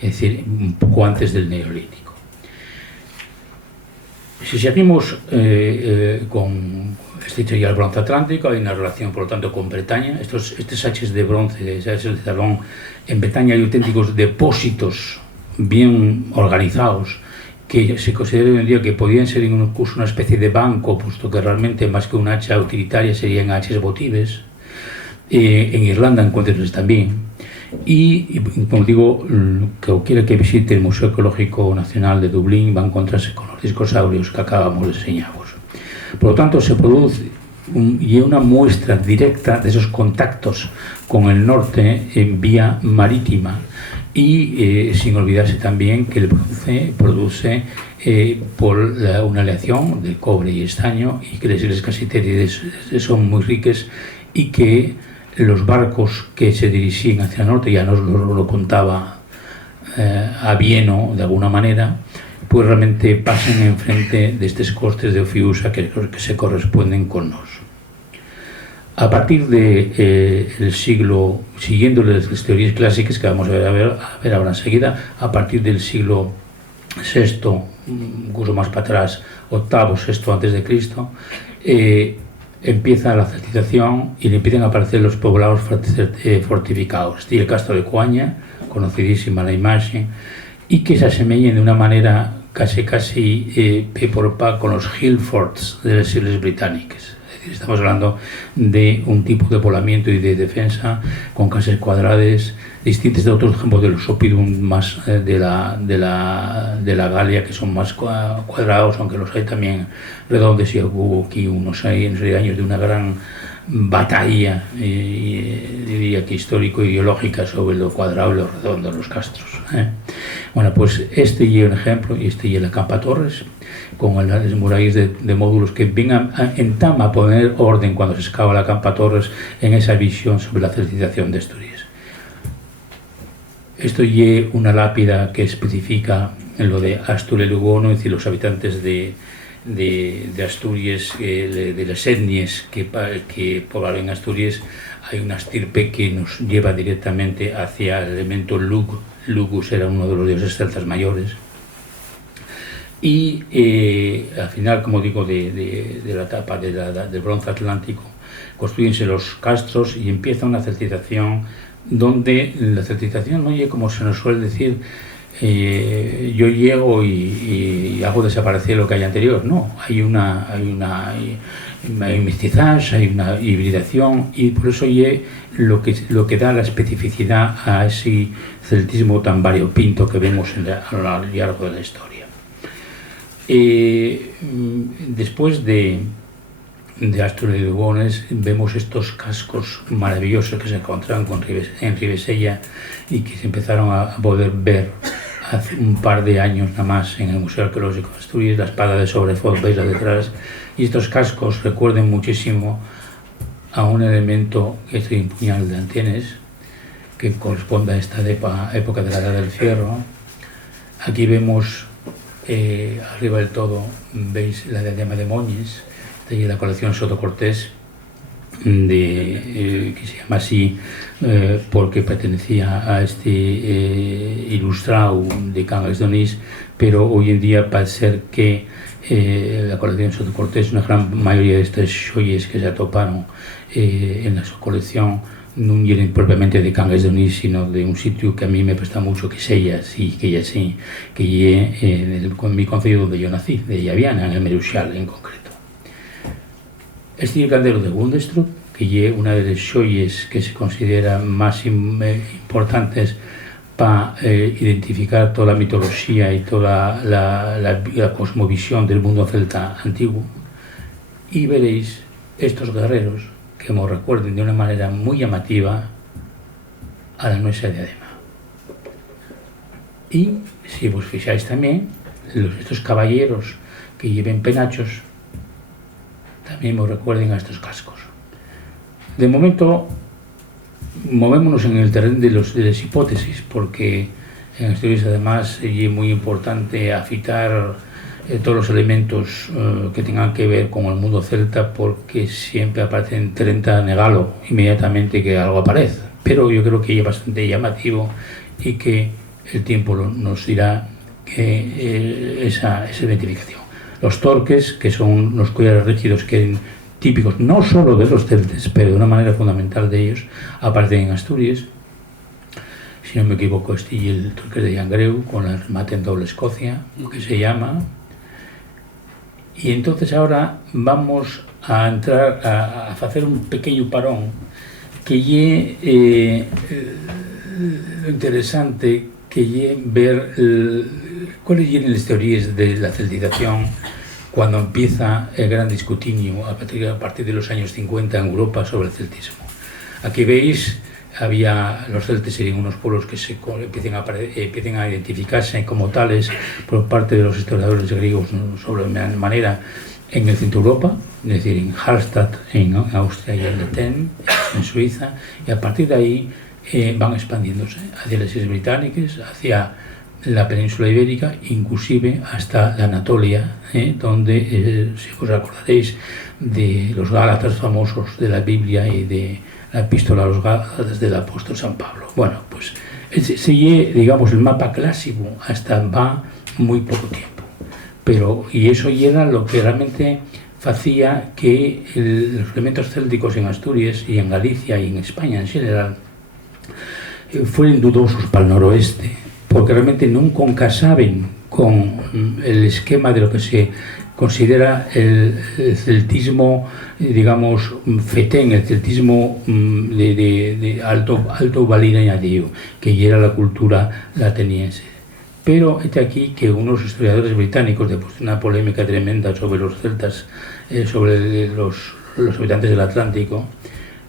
es decir, un poco antes del Neolítico. Si seguimos con esta historia del bronce atlántico, hay una relación, por lo tanto, con Bretaña. Estos haches de bronce, haches de talón, en Bretaña hay auténticos depósitos bien organizados, que se considera hoy en día que podían ser incluso una especie de banco, puesto que realmente más que un hacha utilitaria serían haches votives. En Irlanda encuentras también. y como digo, que quiera que visite el Museo Ecológico Nacional de Dublín va a encontrarse con los discosaurios que acabamos de enseñaros. Por lo tanto, se produce una muestra directa de esos contactos con el norte en vía marítima y sin olvidarse también que el bronce produce por una aleación de cobre y estaño y que las islas Casitérides son muy ricas y que los barcos que se dirigían hacia el norte, ya nos lo contaba a Vieno de alguna manera, pues realmente pasan enfrente de estos costes de Ofiusa que se corresponden con nos. A partir del siglo, siguiendo las teorías clásicas que vamos a ver ahora enseguida, a partir del siglo VI, incluso más para atrás, octavo, sexto antes de Cristo, empieza la celtización y le empiezan a aparecer los poblados fortificados. Y el Castro de Coaña, conocidísima la imagen, y que se asemejen de una manera casi por pa con los hill forts de las Islas Británicas. Es decir, estamos hablando de un tipo de poblamiento y de defensa con casas cuadradas, distintas de otros ejemplos de los oppidum más de la Galia, que son más cuadrados, aunque los hay también redondos, y hubo aquí unos años de una gran batalla, diría que histórico-ideológica, sobre lo cuadrado y lo redondo de los castros. Bueno, pues este es un ejemplo, y este es la Campa Torres, con las murallas de módulos que vengan en Tama a poner orden cuando se excava la Campa Torres en esa visión sobre la celtización de Asturias. Esto es una lápida que especifica lo de Astur y Lugono, es decir, los habitantes de Asturias, de las etnias que poblaban Asturias. Hay una estirpe que nos lleva directamente hacia el elemento Lug. Lugus era uno de los dioses celtas mayores. Y al final, como digo, de la etapa del bronce atlántico, construyense los castros y empieza una celtización donde la celtización no es como se nos suele decir, yo llego y hago desaparecer lo que hay anterior. No, hay un mestizaje, hay una hibridación, y por eso es lo que da la especificidad a ese celtismo tan variopinto que vemos a lo largo de la historia. Después de Astur y Lugones vemos estos cascos maravillosos que se encontraron en Ribesella y que se empezaron a poder ver hace un par de años nada más en el Museo Arqueológico de Asturias. La espada de Sobrefoz, veis la detrás, y estos cascos recuerden muchísimo a un elemento que es un puñal de Antenes, que corresponde a esta época de la Edad del Fierro. Aquí vemos arriba del todo, veis la diadema de Moñes, de la colección Soto Cortés, que se llama así porque pertenecía a este ilustrado de Cangas de Onís, pero hoy en día parece ser que la colección Soto Cortés, una gran mayoría de estas joyas que se atoparon en la colección, no vienen propiamente de Cangas de Onís, sino de un sitio que a mí me presta mucho, que es Ellas, y que es en mi concello donde yo nací, de Llaviana, en el Meruxial en concreto. Este es el candelo de Gundestrup, que es una de las joyas que se considera más importantes para identificar toda la mitología y toda la cosmovisión del mundo celta antiguo. Y veréis estos guerreros que nos recuerden de una manera muy llamativa a la nuestra diadema. Y si vos fijáis también, estos caballeros que lleven penachos también nos recuerden a estos cascos. De momento, movémonos en el terreno de las hipótesis, porque en Asturias además es muy importante afitar todos los elementos que tengan que ver con el mundo celta, porque siempre aparecen 30 negalo inmediatamente que algo aparece. Pero yo creo que es bastante llamativo y que el tiempo nos dirá que esa identificación. Los torques, que son los collares rígidos que típicos no solo de los celtes, pero de una manera fundamental de ellos, aparecen en Asturias. Si no me equivoco, este es el torque de Llangreu, con el remate en doble escocia, que se llama. Y entonces ahora vamos a entrar a hacer un pequeño parón, que es lo interesante que lle ver cuáles eran las teorías de la celtización cuando empieza el gran discutinio a partir de los años 50 en Europa sobre el celtismo. Aquí veis, los celtes serían unos pueblos que empiecen a identificarse como tales por parte de los historiadores griegos sobre manera en el centro de Europa, es decir, en Hallstatt, en Austria y en Letten, en Suiza, y a partir de ahí van expandiéndose hacia las Islas Británicas, hacia la península ibérica, inclusive hasta la Anatolia, donde, si os acordaréis de los Gálatas famosos de la Biblia y de la epístola a los Gálatas del apóstol San Pablo. Bueno, pues sigue, digamos, el mapa clásico hasta va muy poco tiempo. Y eso era lo que realmente hacía que los elementos célticos en Asturias y en Galicia y en España en general fueron dudosos para el noroeste, porque realmente no concasaban con el esquema de lo que se considera el celtismo, digamos, fetén, el celtismo de alto valor añadido, que era la cultura ateniense. Pero es aquí que unos historiadores británicos, después de una polémica tremenda sobre los celtas, sobre los habitantes del Atlántico,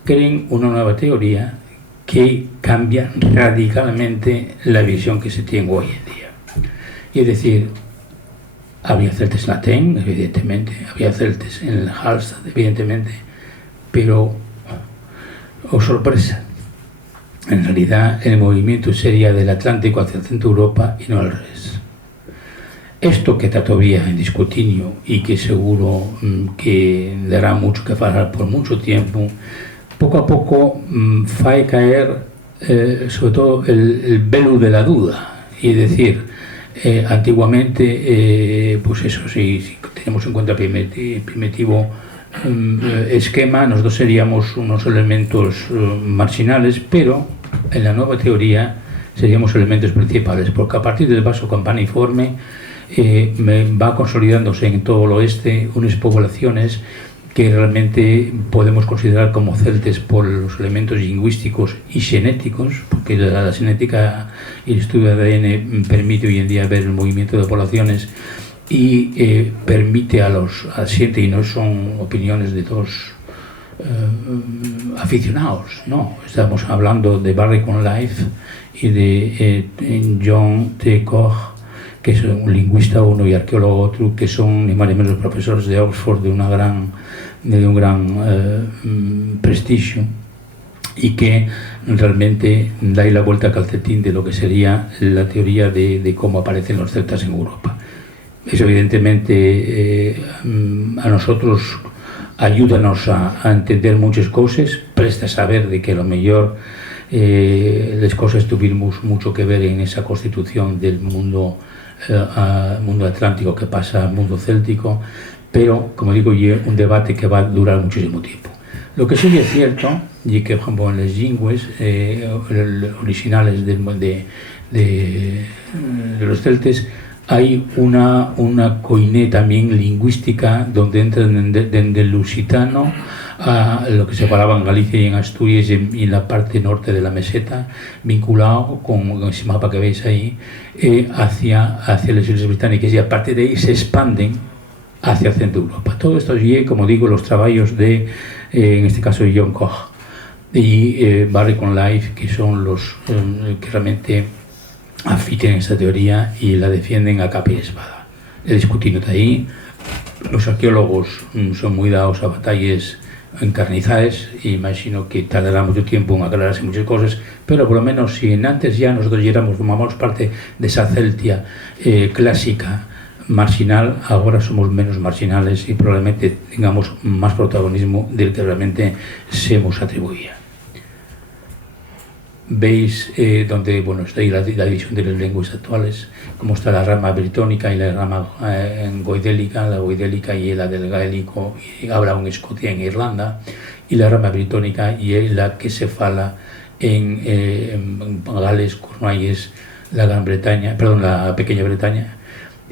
creen una nueva teoría que cambia radicalmente la visión que se tiene hoy en día. Y es decir, había celtes en Aten, evidentemente, había celtes en Hallstatt, evidentemente, pero, oh sorpresa, en realidad el movimiento sería del Atlántico hacia el centro de Europa y no al revés. Esto que está todavía en discutinio y que seguro que dará mucho que hablar por mucho tiempo, poco a poco fae caer sobre todo el velo de la duda, y es decir, antiguamente, pues eso, si tenemos en cuenta primitivo esquema, nosotros seríamos unos elementos marginales, pero en la nueva teoría seríamos elementos principales, porque a partir del vaso campaniforme va consolidándose en todo el oeste unas poblaciones que realmente podemos considerar como celtes por los elementos lingüísticos y genéticos, porque la genética y el estudio de ADN permite hoy en día ver el movimiento de poblaciones y permite a los asientes, y no son opiniones de dos aficionados, no, estamos hablando de Barry Conlife y de John T. Koch, que es un lingüista uno y arqueólogo otro, que son ni más ni menos profesores de Oxford de un gran prestigio, y que realmente da la vuelta al calcetín de lo que sería la teoría de cómo aparecen los celtas en Europa. Eso evidentemente a nosotros ayúdanos a entender muchas cosas, presta a saber de que a lo mejor las cosas tuvimos mucho que ver en esa constitución del mundo atlántico que pasa al mundo céltico, pero como digo, es un debate que va a durar muchísimo tiempo. Lo que sí es cierto y que, por ejemplo, en las lingües originales de los celtes hay una coiné también lingüística donde entran desde el lusitano a lo que se hablaba en Galicia y en Asturias y en la parte norte de la meseta, vinculado con ese mapa que veis ahí, hacia las Islas Británicas, y a partir de ahí se expanden hacia el centro de Europa. Todo esto es, como digo, los trabajos de, en este caso, de John Koch y Barry Conlife, que son los que realmente afiten esa teoría y la defienden a capa y espada. He discutido de ahí. Los arqueólogos son muy dados a batallas encarnizadas, y imagino que tardará mucho tiempo en aclararse muchas cosas, pero por lo menos si antes ya nosotros formamos parte de esa Celtia clásica marginal, ahora somos menos marginales y probablemente tengamos más protagonismo del que realmente se nos atribuía. Veis donde está ahí la división de las lenguas actuales, cómo está la rama britónica y la rama goidélica, la goidélica y la del gaélico, y habrá en Escocia, en Irlanda, y la rama britónica y la que se fala en Gales, Cornualles, la Gran Bretaña, perdón, la Pequeña Bretaña,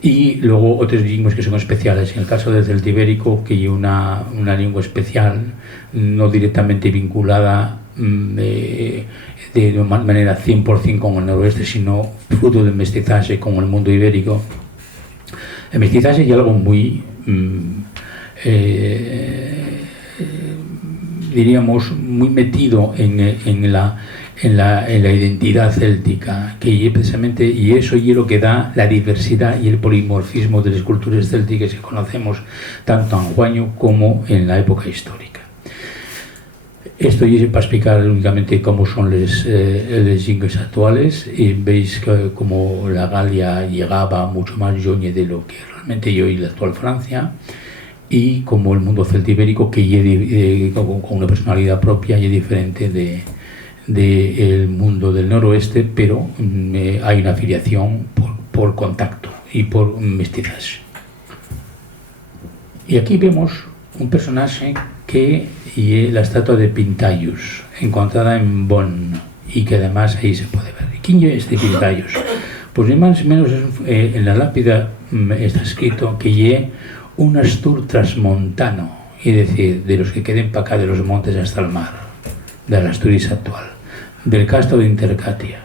y luego otras lenguas que son especiales. En el caso del celtibérico, que hay una lengua especial, no directamente vinculada de una manera 100% con el noroeste, sino fruto del mestizaje con el mundo ibérico. El mestizaje es algo muy, diríamos, muy metido en la identidad céltica, que precisamente, y eso es lo que da la diversidad y el polimorfismo de las culturas célticas que conocemos tanto en Juaño como en la época histórica. Esto es para explicar únicamente cómo son las lingües actuales, y veis que como la Galia llegaba mucho más joñe de lo que realmente hoy la actual Francia, y como el mundo celtibérico, que con una personalidad propia y diferente del mundo del noroeste, pero hay una afiliación por contacto y por mestizaje. Y aquí vemos un personaje que es la estatua de Pintayus, encontrada en Bonn, y que además ahí se puede ver. ¿Quién es este Pintayus? Pues más o menos en la lápida está escrito que es un Astur transmontano, es decir, de los que queden para acá de los montes hasta el mar, de la Asturias actual, del castro de Intercatia.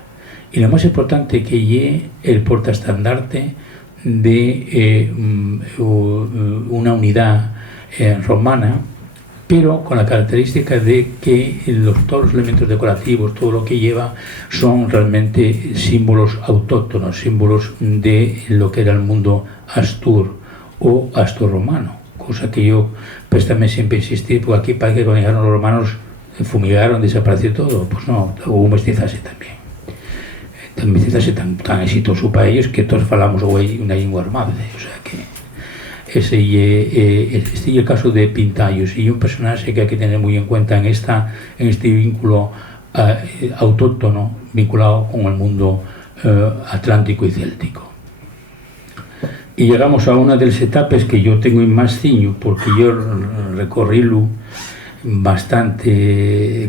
Y lo más importante que es el portaestandarte de una unidad romana, pero con la característica de que todos los elementos decorativos, todo lo que lleva, son realmente símbolos autóctonos, símbolos de lo que era el mundo astur o asturromano, cosa que yo pues también siempre insistí, porque aquí parece que cuando llegaron los romanos fumigaron, desapareció todo. Pues no, hubo un mestizaje también. Un mestizaje tan exitoso para ellos que todos falamos hoy una lengua armada, o sea que este es el caso de Pintayus, y un personaje que hay que tener muy en cuenta en este vínculo autóctono vinculado con el mundo atlántico y céltico. Y llegamos a una de las etapas que yo tengo en más ciño, porque yo recorrílo con bastante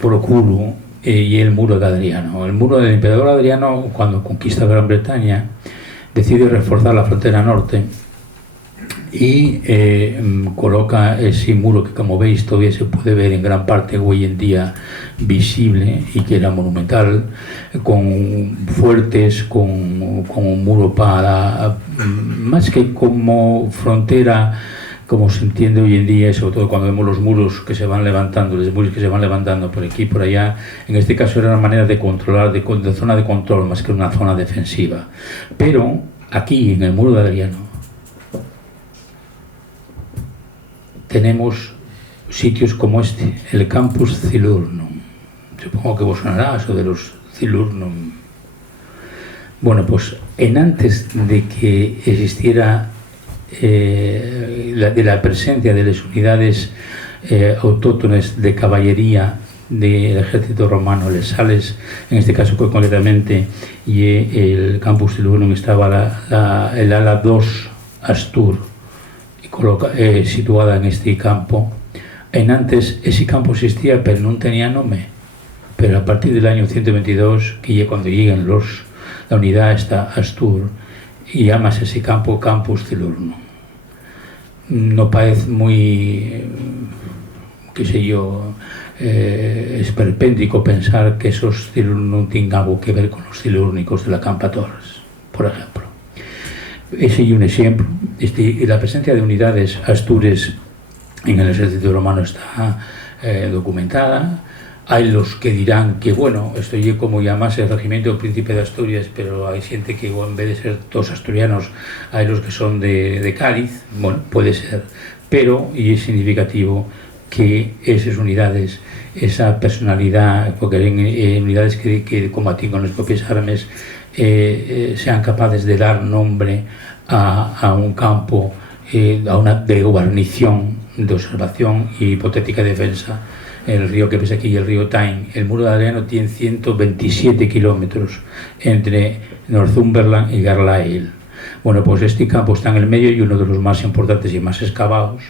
procuro, y el muro de Adriano. El muro del emperador Adriano, cuando conquista Gran Bretaña, decide reforzar la frontera norte y coloca ese muro que, como veis, todavía se puede ver en gran parte hoy en día visible, y que era monumental, con fuertes, con un muro para, más que como frontera, como se entiende hoy en día, sobre todo cuando vemos los muros que se van levantando, los muros que se van levantando por aquí y por allá. En este caso era una manera de controlar, de zona de control, más que una zona defensiva. Pero aquí, en el muro de Adriano, tenemos sitios como este, el Campus Cilurnum. Supongo que vos sonará eso de los Cilurnum. Bueno, pues antes de que existiera de la presencia de las unidades autóctonas de caballería del ejército romano, les sales, en este caso concretamente, y el Campus Cilurnum estaba el ala 2 Astur, situada en este campo. Antes ese campo existía, pero no tenía nombre. Pero a partir del año 122, que ya cuando llegan la unidad está Astur, y llamas ese campo Campus Cilurnum. No parece muy, qué sé yo, esperpéntico pensar que esos Cilurnum tengan algo que ver con los cilúrnicos de la Campa Torres, por ejemplo. Ese es un ejemplo. La presencia de unidades astures en el ejército romano está documentada. Hay los que dirán que, bueno, esto es como llamarse el regimiento del Príncipe de Asturias, pero hay gente que en vez de ser todos asturianos, hay los que son de Cádiz. Bueno, puede ser, pero y es significativo que esas unidades, esa personalidad, porque hay unidades que combatían con las propias armas, sean capaces de dar nombre a un campo, a una de guarnición, de observación y hipotética defensa. El río que ves aquí, el río Tyne. El muro de Adriano tiene 127 kilómetros entre Northumberland y Carlisle. Bueno, pues este campo está en el medio y uno de los más importantes y más excavados.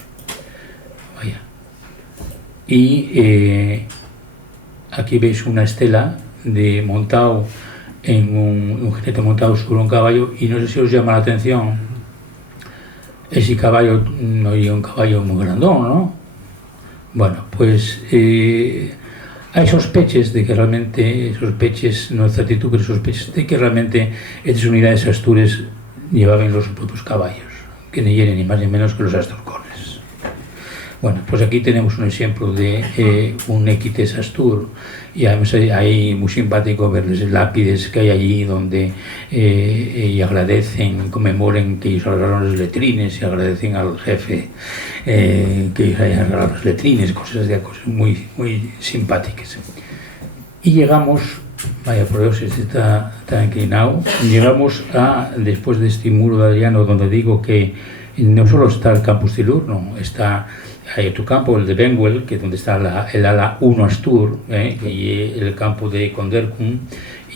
Vaya. Y aquí veis una estela de montado en un jinete montado sobre un caballo, y no sé si os llama la atención, ese caballo no es un caballo muy grandón, ¿no? Bueno, pues hai sospeches de que realmente, no certitud, pero sospeches de que realmente estas unidades astures llevaban los propios caballos, que ni eran ni más ni menos que los asturcones. Bueno, pues aquí tenemos un ejemplo de un equites astur, y además hay muy simpático ver las lápides que hay allí donde y agradecen, conmemoren que ellos arreglaron las letrines y agradecen al jefe que haya arreglado las letrines, cosas muy, muy simpáticas. Y llegamos, vaya por Dios, está inclinado, llegamos a, después de este muro de Adriano, donde digo que no solo está el campus Tilurno, hay otro campo, el de Benguel, que es donde está el ala 1 Astur, y el campo de Condercum,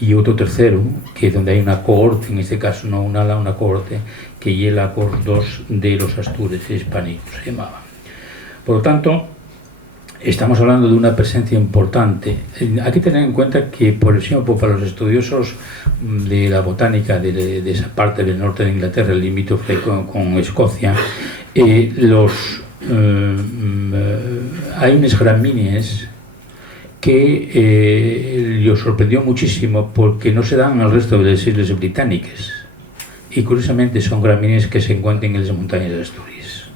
y otro tercero, que es donde hay una cohorte, en este caso no un ala, una cohorte, que es la cohorte 2 de los Astures hispánicos, se llamaba. Por lo tanto, estamos hablando de una presencia importante. Hay que tener en cuenta que, por ejemplo, para los estudiosos de la botánica de esa parte del norte de Inglaterra, el limítrofe con Escocia, hay unas gramíneas que les sorprendió muchísimo porque no se dan al resto de las islas británicas, y curiosamente son gramíneas que se encuentran en las montañas de Asturias.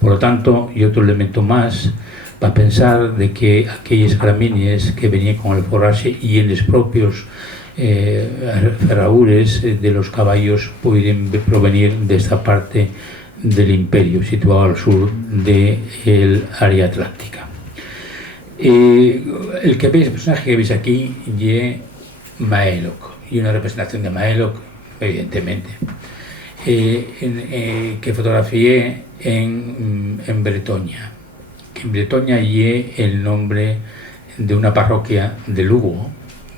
Por lo tanto, y otro elemento más para pensar de que aquellas gramíneas que venían con el forraje y en los propios ferraúres de los caballos pueden provenir de esta parte del imperio, situado al sur del área atlántica. El personaje que veis aquí es Maelok, y una representación de Maelok, evidentemente, que fotografié en Bretoña, que en Bretoña es el nombre de una parroquia de Lugo,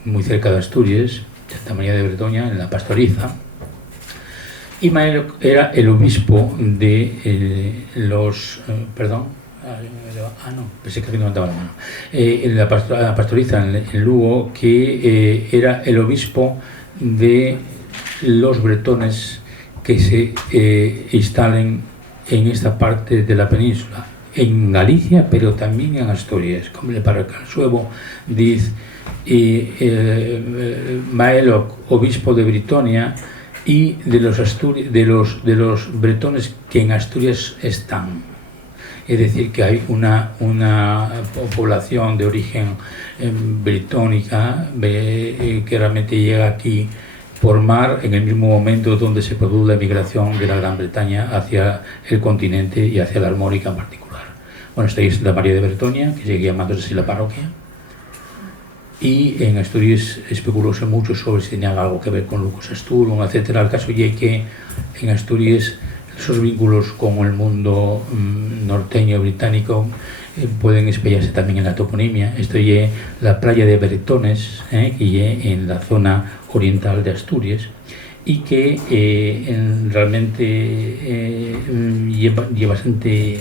muy cerca de Asturias, Santa María de Bretoña, en la Pastoriza. Y Maelok era el obispo de pensé que levantaba la mano. En la Pastoriza, en Lugo, que era el obispo de los bretones que se instalen en esta parte de la península, en Galicia, pero también en Asturias, como le para Calsuevo dice, Maelok, obispo de Britonia, y de los bretones que en Asturias están. Es decir, que hay una población de origen britónica que realmente llega aquí por mar en el mismo momento donde se produce la migración de la Gran Bretaña hacia el continente y hacia la Armórica en particular. Bueno, esta es Santa María de Bretoña, que sigue llamándose así la parroquia. Y en Asturias especulóse mucho sobre si tenía algo que ver con Lucas Asturum, etc. El caso es que en Asturias esos vínculos con el mundo norteño británico pueden espellarse también en la toponimia. Esto es la playa de Bretones, que es en la zona oriental de Asturias, y que realmente lleva bastante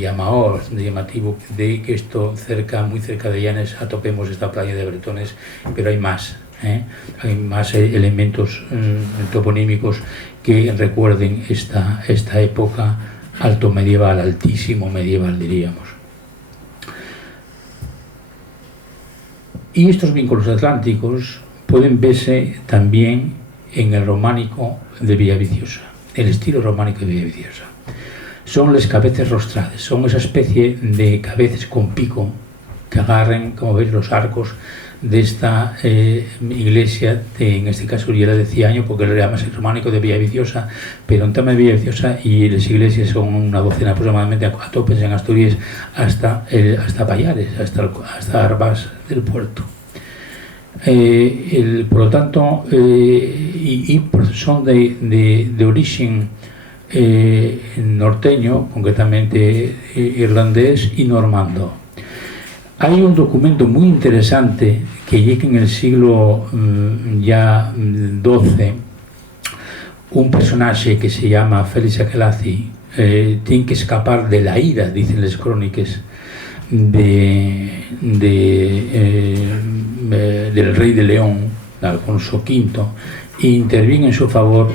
llamativo de que esto muy cerca de Llanes atopemos esta playa de Bretones, pero hay más elementos toponímicos que recuerden esta época alto medieval, altísimo medieval, diríamos. Y estos vínculos atlánticos pueden verse también en el románico de Villaviciosa, el estilo románico de Villaviciosa. Son las cabezas rostradas, son esa especie de cabezas con pico que agarren, como veis, los arcos de esta iglesia, en este caso ya la de Ciaño, porque le llamas el románico de Villaviciosa, pero en tema de Villaviciosa y las iglesias son una docena aproximadamente a topes en Asturias hasta Pallares, hasta Arbas del Puerto. Por lo tanto, son de origen norteño, concretamente irlandés y normando. Hay un documento muy interesante que llega en el siglo ya XII, un personaje que se llama Félix Aquelazi, tiene que escapar de la ira, dicen las crónicas, del rey de León, Alfonso V, e interviene en su favor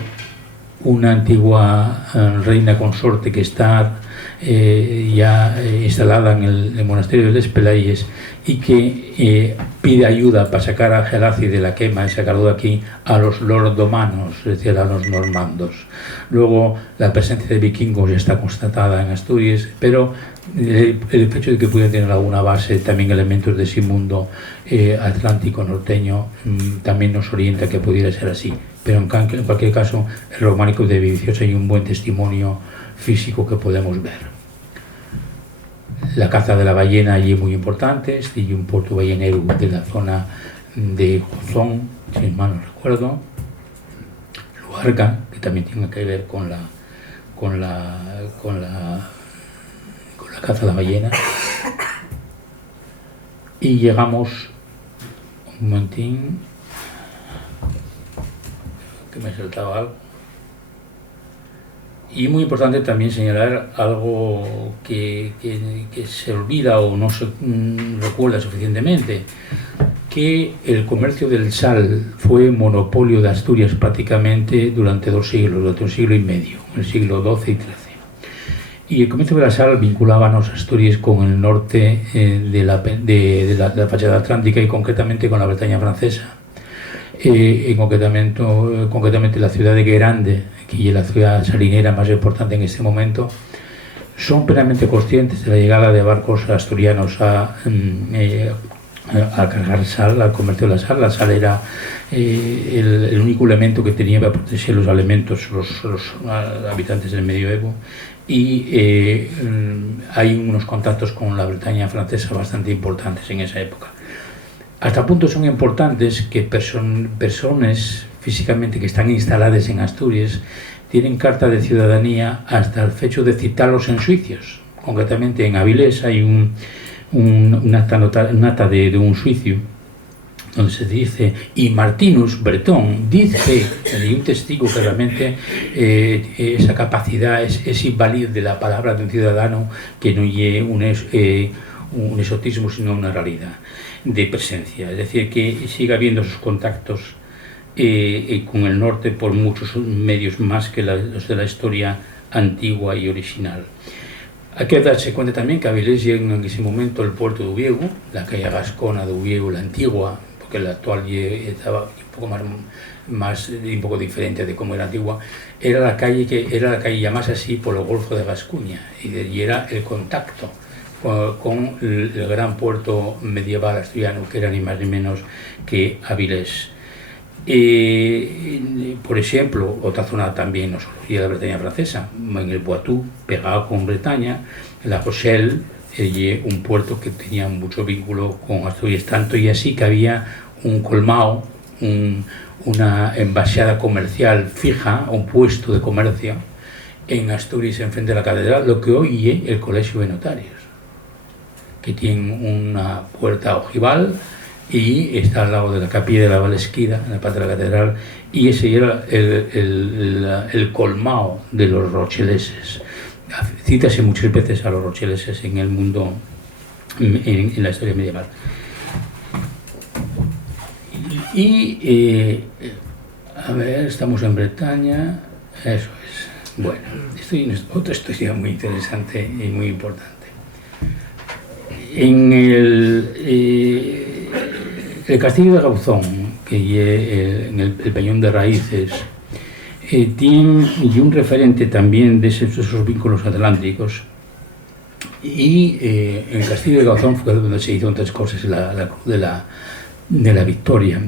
una antigua reina consorte que está ya instalada en el monasterio de Les Pelayes, y que pide ayuda para sacar a Gelaci de la quema y sacarlo de aquí a los lordomanos, es decir, a los normandos. Luego la presencia de vikingos ya está constatada en Asturias, pero el hecho de que pudiera tener alguna base, también elementos de ese mundo atlántico norteño, también nos orienta a que pudiera ser así. Pero en cualquier caso, el románico de Viviciosa hay un buen testimonio físico que podemos ver. La caza de la ballena allí es muy importante, y un puerto ballenero de la zona de Jozón, si mal no recuerdo, Luarca, que también tiene que ver con la caza de la ballena. Y llegamos, un momentín, que me saltaba algo. Y muy importante también señalar algo que se olvida o no se recuerda suficientemente, que el comercio del sal fue monopolio de Asturias prácticamente durante 2 siglos, durante 1 siglo y medio, el siglo XII y XIII. Y el comercio de la sal vinculaba a Asturias con el norte de la fachada atlántica, y concretamente con la Bretaña francesa. Concretamente la ciudad de Guérande, que es la ciudad salinera más importante en este momento, son plenamente conscientes de la llegada de barcos asturianos a cargar sal, al comercio de la sal. La sal era el único elemento que tenía para proteger los alimentos los habitantes del medioevo, y hay unos contactos con la Bretaña francesa bastante importantes en esa época. Hasta punto son importantes que personas físicamente que están instaladas en Asturias tienen carta de ciudadanía hasta el hecho de citarlos en juicios. Concretamente en Avilés hay un acta de un juicio donde se dice, y Martinus Bretón dice, y un testigo que realmente esa capacidad es invalid de la palabra de un ciudadano, que no lleve un exotismo, sino una realidad de presencia. Es decir, que siga habiendo sus contactos con el norte por muchos medios más que los de la historia antigua y original. Hay que darse cuenta también que Avilés llega en ese momento el puerto de Ubiego, la calle gascona de Ubiego, la antigua, porque la actual estaba un poco diferente de cómo era antigua. Era la calle llamada así por el Golfo de Gascuña, y era el contacto con el gran puerto medieval asturiano, que era ni más ni menos que Avilés. Por ejemplo, otra zona también, no solo la Bretaña francesa, en el Poitou, pegado con Bretaña, La Rochelle, un puerto que tenía mucho vínculo con Asturias, tanto y así que había un colmao, una embajada comercial fija, un puesto de comercio en Asturias, enfrente de la catedral, lo que hoy es el Colegio de Notarios, que tiene una puerta ojival y está al lado de la capilla de la Valesquida, en la parte de la catedral, y ese era el colmao de los rocheleses. Cítase muchas veces a los rocheleses en el mundo, en la historia medieval. Y a ver, estamos en Bretaña, eso es. Bueno, estoy en otra historia muy interesante y muy importante. En el castillo de Gauzón, que en el Peñón de Raíces, tiene un referente también de esos vínculos atlánticos, y en el castillo de Gauzón fue donde se hizo otras cosas, la Cruz de la Victoria,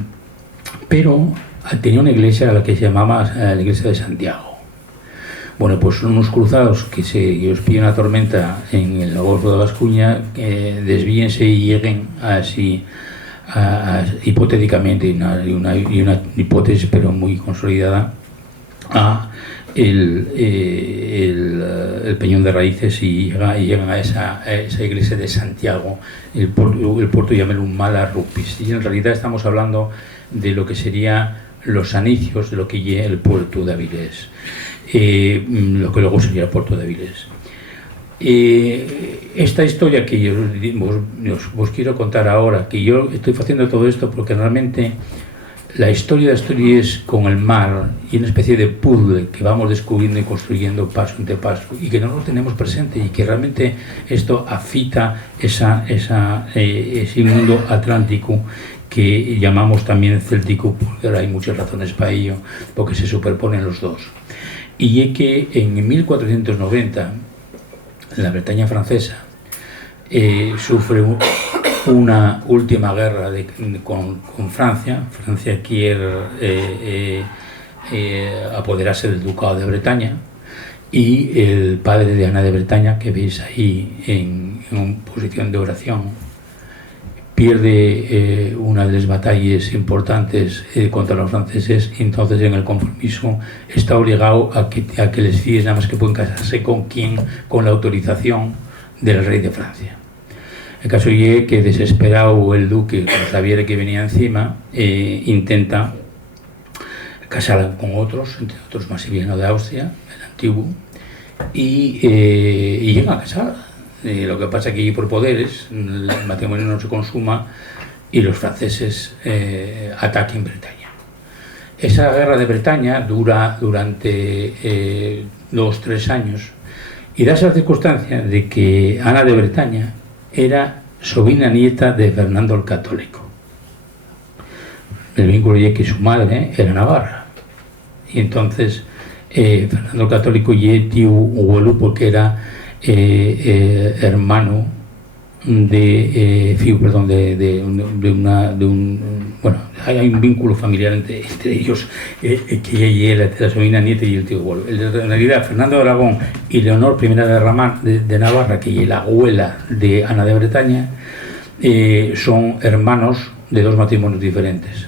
pero tenía una iglesia a la que se llamaba la iglesia de Santiago. Bueno, pues son unos cruzados que os pillan una tormenta en el Golfo de Gascuña, desvíense y lleguen así, hipotéticamente, una hipótesis pero muy consolidada, a el Peñón de Raíces, y llegan a esa iglesia de Santiago. El puerto llaman un Mala Rupis, y en realidad estamos hablando de lo que sería los anicios de lo que es el puerto de Avilés, lo que luego sería el puerto de Avilés. Esta historia que os quiero contar ahora, que yo estoy haciendo todo esto porque realmente la historia de Asturias con el mar y una especie de puzzle que vamos descubriendo y construyendo paso ante paso y que no lo tenemos presente y que realmente esto afita ese mundo atlántico que llamamos también céltico, porque ahora hay muchas razones para ello, porque se superponen los dos. Y es que en 1490 la Bretaña francesa sufre una última guerra con Francia. Francia quiere apoderarse del ducado de Bretaña y el padre de Ana de Bretaña, que veis ahí en posición de oración, pierde una de las batallas importantes contra los franceses y entonces en el compromiso está obligado a que les fíes nada más que pueden casarse con la autorización del rey de Francia. El caso es que desesperado el duque, como sabía que venía encima, intenta casar con otros, entre otros Maximiliano de Austria, el antiguo, y llega a casar. Lo que pasa es que por poderes el matrimonio no se consuma y los franceses ataquen Bretaña. Esa guerra de Bretaña dura durante 2-3 años y da esa circunstancia de que Ana de Bretaña era sobrina nieta de Fernando el Católico. El vínculo es que su madre era navarra y entonces Fernando el Católico y tío abuelo porque era hermano de bueno, hay un vínculo familiar entre ellos, que ella la sobrina nieta y el tío abuelo. En realidad Fernando de Aragón y Leonor I de Navarra, que es la abuela de Ana de Bretaña, son hermanos de dos matrimonios diferentes,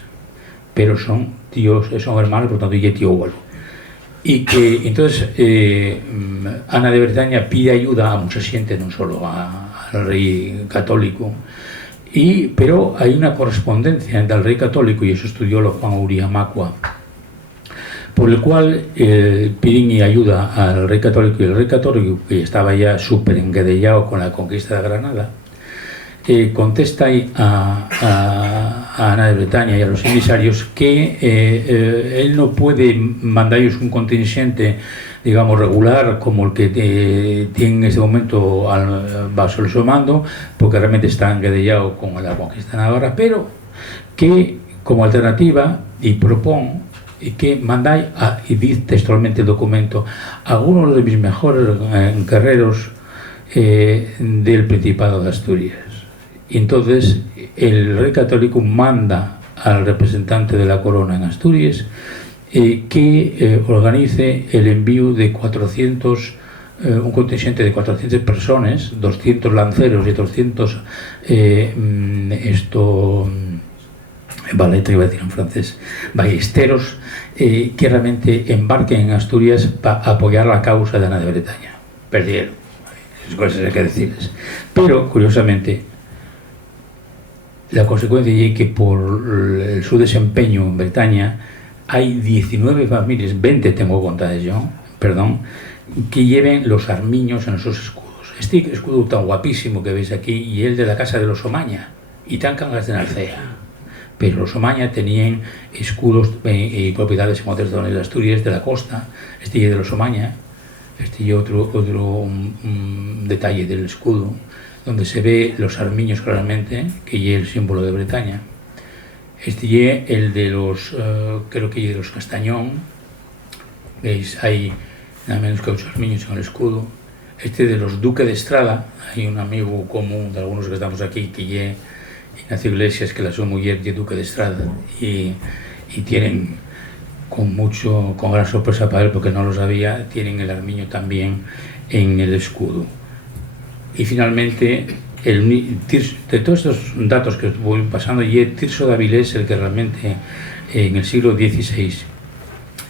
pero son hermanos, por tanto ella es tío abuelo. Y que entonces Ana de Bretaña pide ayuda a mucha gente, no solo al rey católico, pero hay una correspondencia entre el rey católico, y eso estudió Juan Uría Macua, por el cual piden ayuda al rey católico, y el rey católico, que estaba ya súper enguedellado con la conquista de Granada, contesta a Ana de Bretaña y a los emisarios que él no puede mandarles un contingente, digamos, regular como el que tiene en este momento bajo su mando, porque realmente está enguedellado con la conquista de Navarra, pero que como alternativa y propone que mandáis, y dice textualmente el documento, algunos de mis mejores guerreros del Principado de Asturias. Y entonces el rey católico manda al representante de la corona en Asturias que organice el envío de 400, un contingente de 400 personas, 200 lanceros y 200 iba a decir en francés, ballesteros, que realmente embarquen en Asturias para apoyar la causa de Ana de Bretaña. Perdieron, esas cosas hay que decirles. Pero, curiosamente, la consecuencia es que por su desempeño en Bretaña hay 19 familias, 20 tengo contadas yo, perdón, que lleven los armiños en esos escudos. Este escudo tan guapísimo que veis aquí y el de la casa de los Omaña y tan cangas de Narcea. Pero los Omaña tenían escudos y propiedades en otras zonas de Asturias, de la costa. Este es de los Omaña, este y otro detalle del escudo, donde se ve los armiños claramente, que es el símbolo de Bretaña. Este es el de los, creo que es de los Castañón, veis, hay nada menos que 8 armiños en el escudo. Este de los Duque de Estrada, hay un amigo común de algunos que estamos aquí, que es Ignacio Iglesias, que la su mujer es Duque de Estrada, y tienen con gran sorpresa para él, porque no lo sabía, tienen el armiño también en el escudo. Y finalmente, de todos estos datos que voy pasando, y Tirso de Avilés, el que realmente en el siglo XVI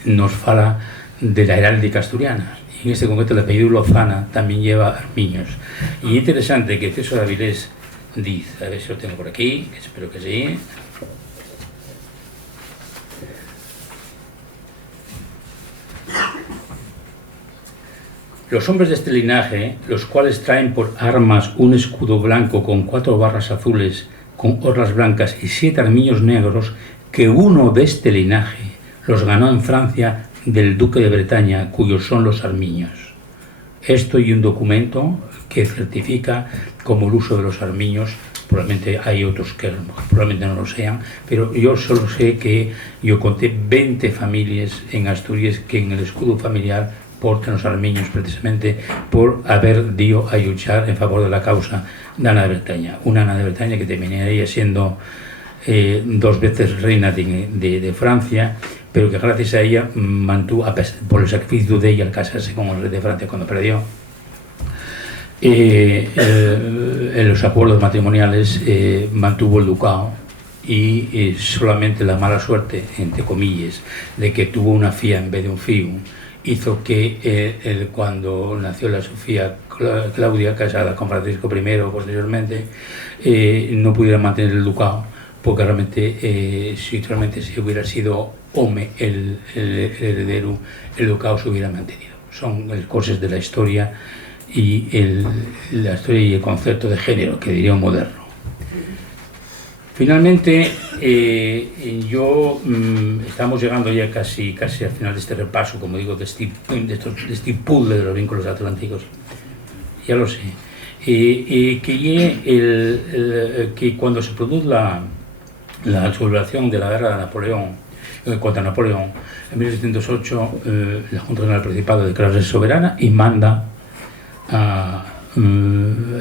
nos fala de la heráldica asturiana. Y en este concreto el apellido Lozana también lleva armiños. Y es interesante que Tirso de Avilés dice, a ver si lo tengo por aquí, que espero que sí. Los hombres de este linaje, los cuales traen por armas un escudo blanco con 4 barras azules, con orlas blancas y 7 armiños negros, que uno de este linaje los ganó en Francia del duque de Bretaña, cuyos son los armiños. Esto y un documento que certifica como el uso de los armiños. Probablemente hay otros que probablemente no lo sean, pero yo solo sé que yo conté 20 familias en Asturias que en el escudo familiar portan los armiños precisamente por haber dio a luchar en favor de la causa de Ana de Bretaña. Una Ana de Bretaña que terminaría siendo 2 veces reina de Francia, pero que gracias a ella mantuvo, por el sacrificio de ella al casarse con el rey de Francia cuando perdió, en los acuerdos matrimoniales mantuvo el ducado y solamente la mala suerte, entre comillas, de que tuvo una fía en vez de un fiu, hizo que cuando nació la Sofía Claudia, casada con Francisco I posteriormente, no pudiera mantener el ducado, porque realmente si realmente se hubiera sido hombre el heredero, el ducado se hubiera mantenido. Son cosas de la historia y la historia y el concepto de género, que diría un moderno. Finalmente, estamos llegando ya casi al final de este repaso, como digo, de este puzzle de los vínculos atlánticos. Ya lo sé. Que cuando se produce la celebración de la guerra de Napoleón, contra Napoleón, en 1708, la Junta General del Principado declara soberana y manda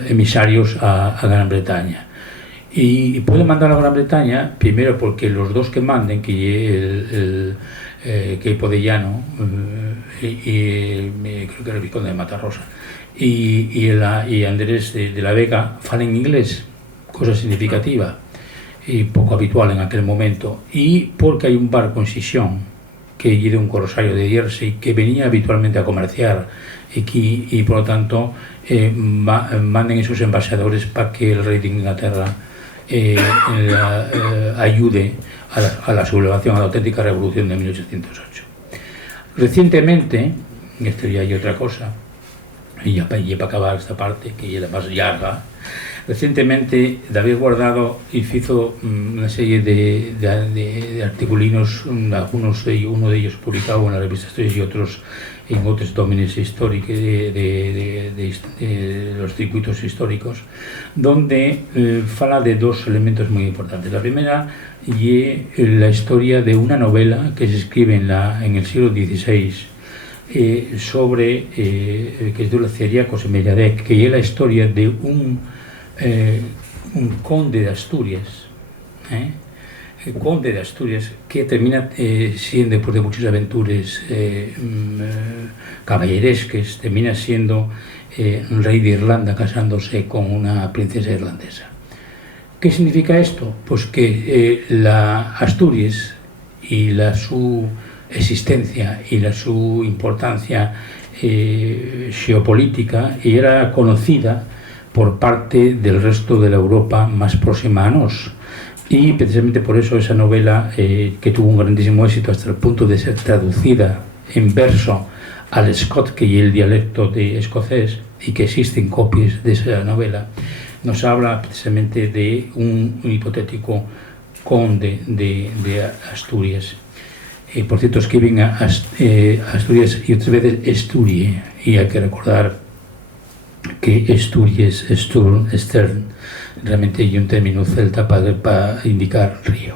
emisarios a Gran Bretaña. Y puede mandar a Gran Bretaña, primero porque los dos que manden, que Podellano, creo que era el vizconde de Matarrosa, y Andrés de la Vega, falan inglés, cosa significativa y poco habitual en aquel momento, y porque hay un barco en Sisión, que lleva un corsario de Jersey, que venía habitualmente a comerciar aquí, y por lo tanto manden esos embajadores para que el rey de Inglaterra ayude a la sublevación, a la auténtica revolución de 1808. Recientemente, esto ya hay otra cosa, y ya para acabar esta parte, que ya la más larga, recientemente David Guardado hizo una serie de articulinos, uno de ellos publicado en la revista Estudios y otros en otros dominios históricos de los circuitos históricos, donde fala de dos elementos muy importantes. La primera y la historia de una novela que se escribe en el siglo XVI sobre que es de Ceriaco Semelladec, que es la historia de un conde de Asturias, el conde de Asturias, que termina siendo, después de muchas aventuras caballerescas, termina siendo rey de Irlanda, casándose con una princesa irlandesa. ¿Qué significa esto? Pues que la Asturias y su existencia y su importancia geopolítica era conocida por parte del resto de la Europa más próxima a nos. Y precisamente por eso esa novela, que tuvo un grandísimo éxito hasta el punto de ser traducida en verso al Scot, que es el dialecto de escocés, y que existen copias de esa novela, nos habla precisamente de un hipotético conde de Asturias. Por cierto, escriben Asturias y otras veces Esturie, y hay que recordar que Esturies, Sturn, Stern, realmente hay un término celta para indicar río.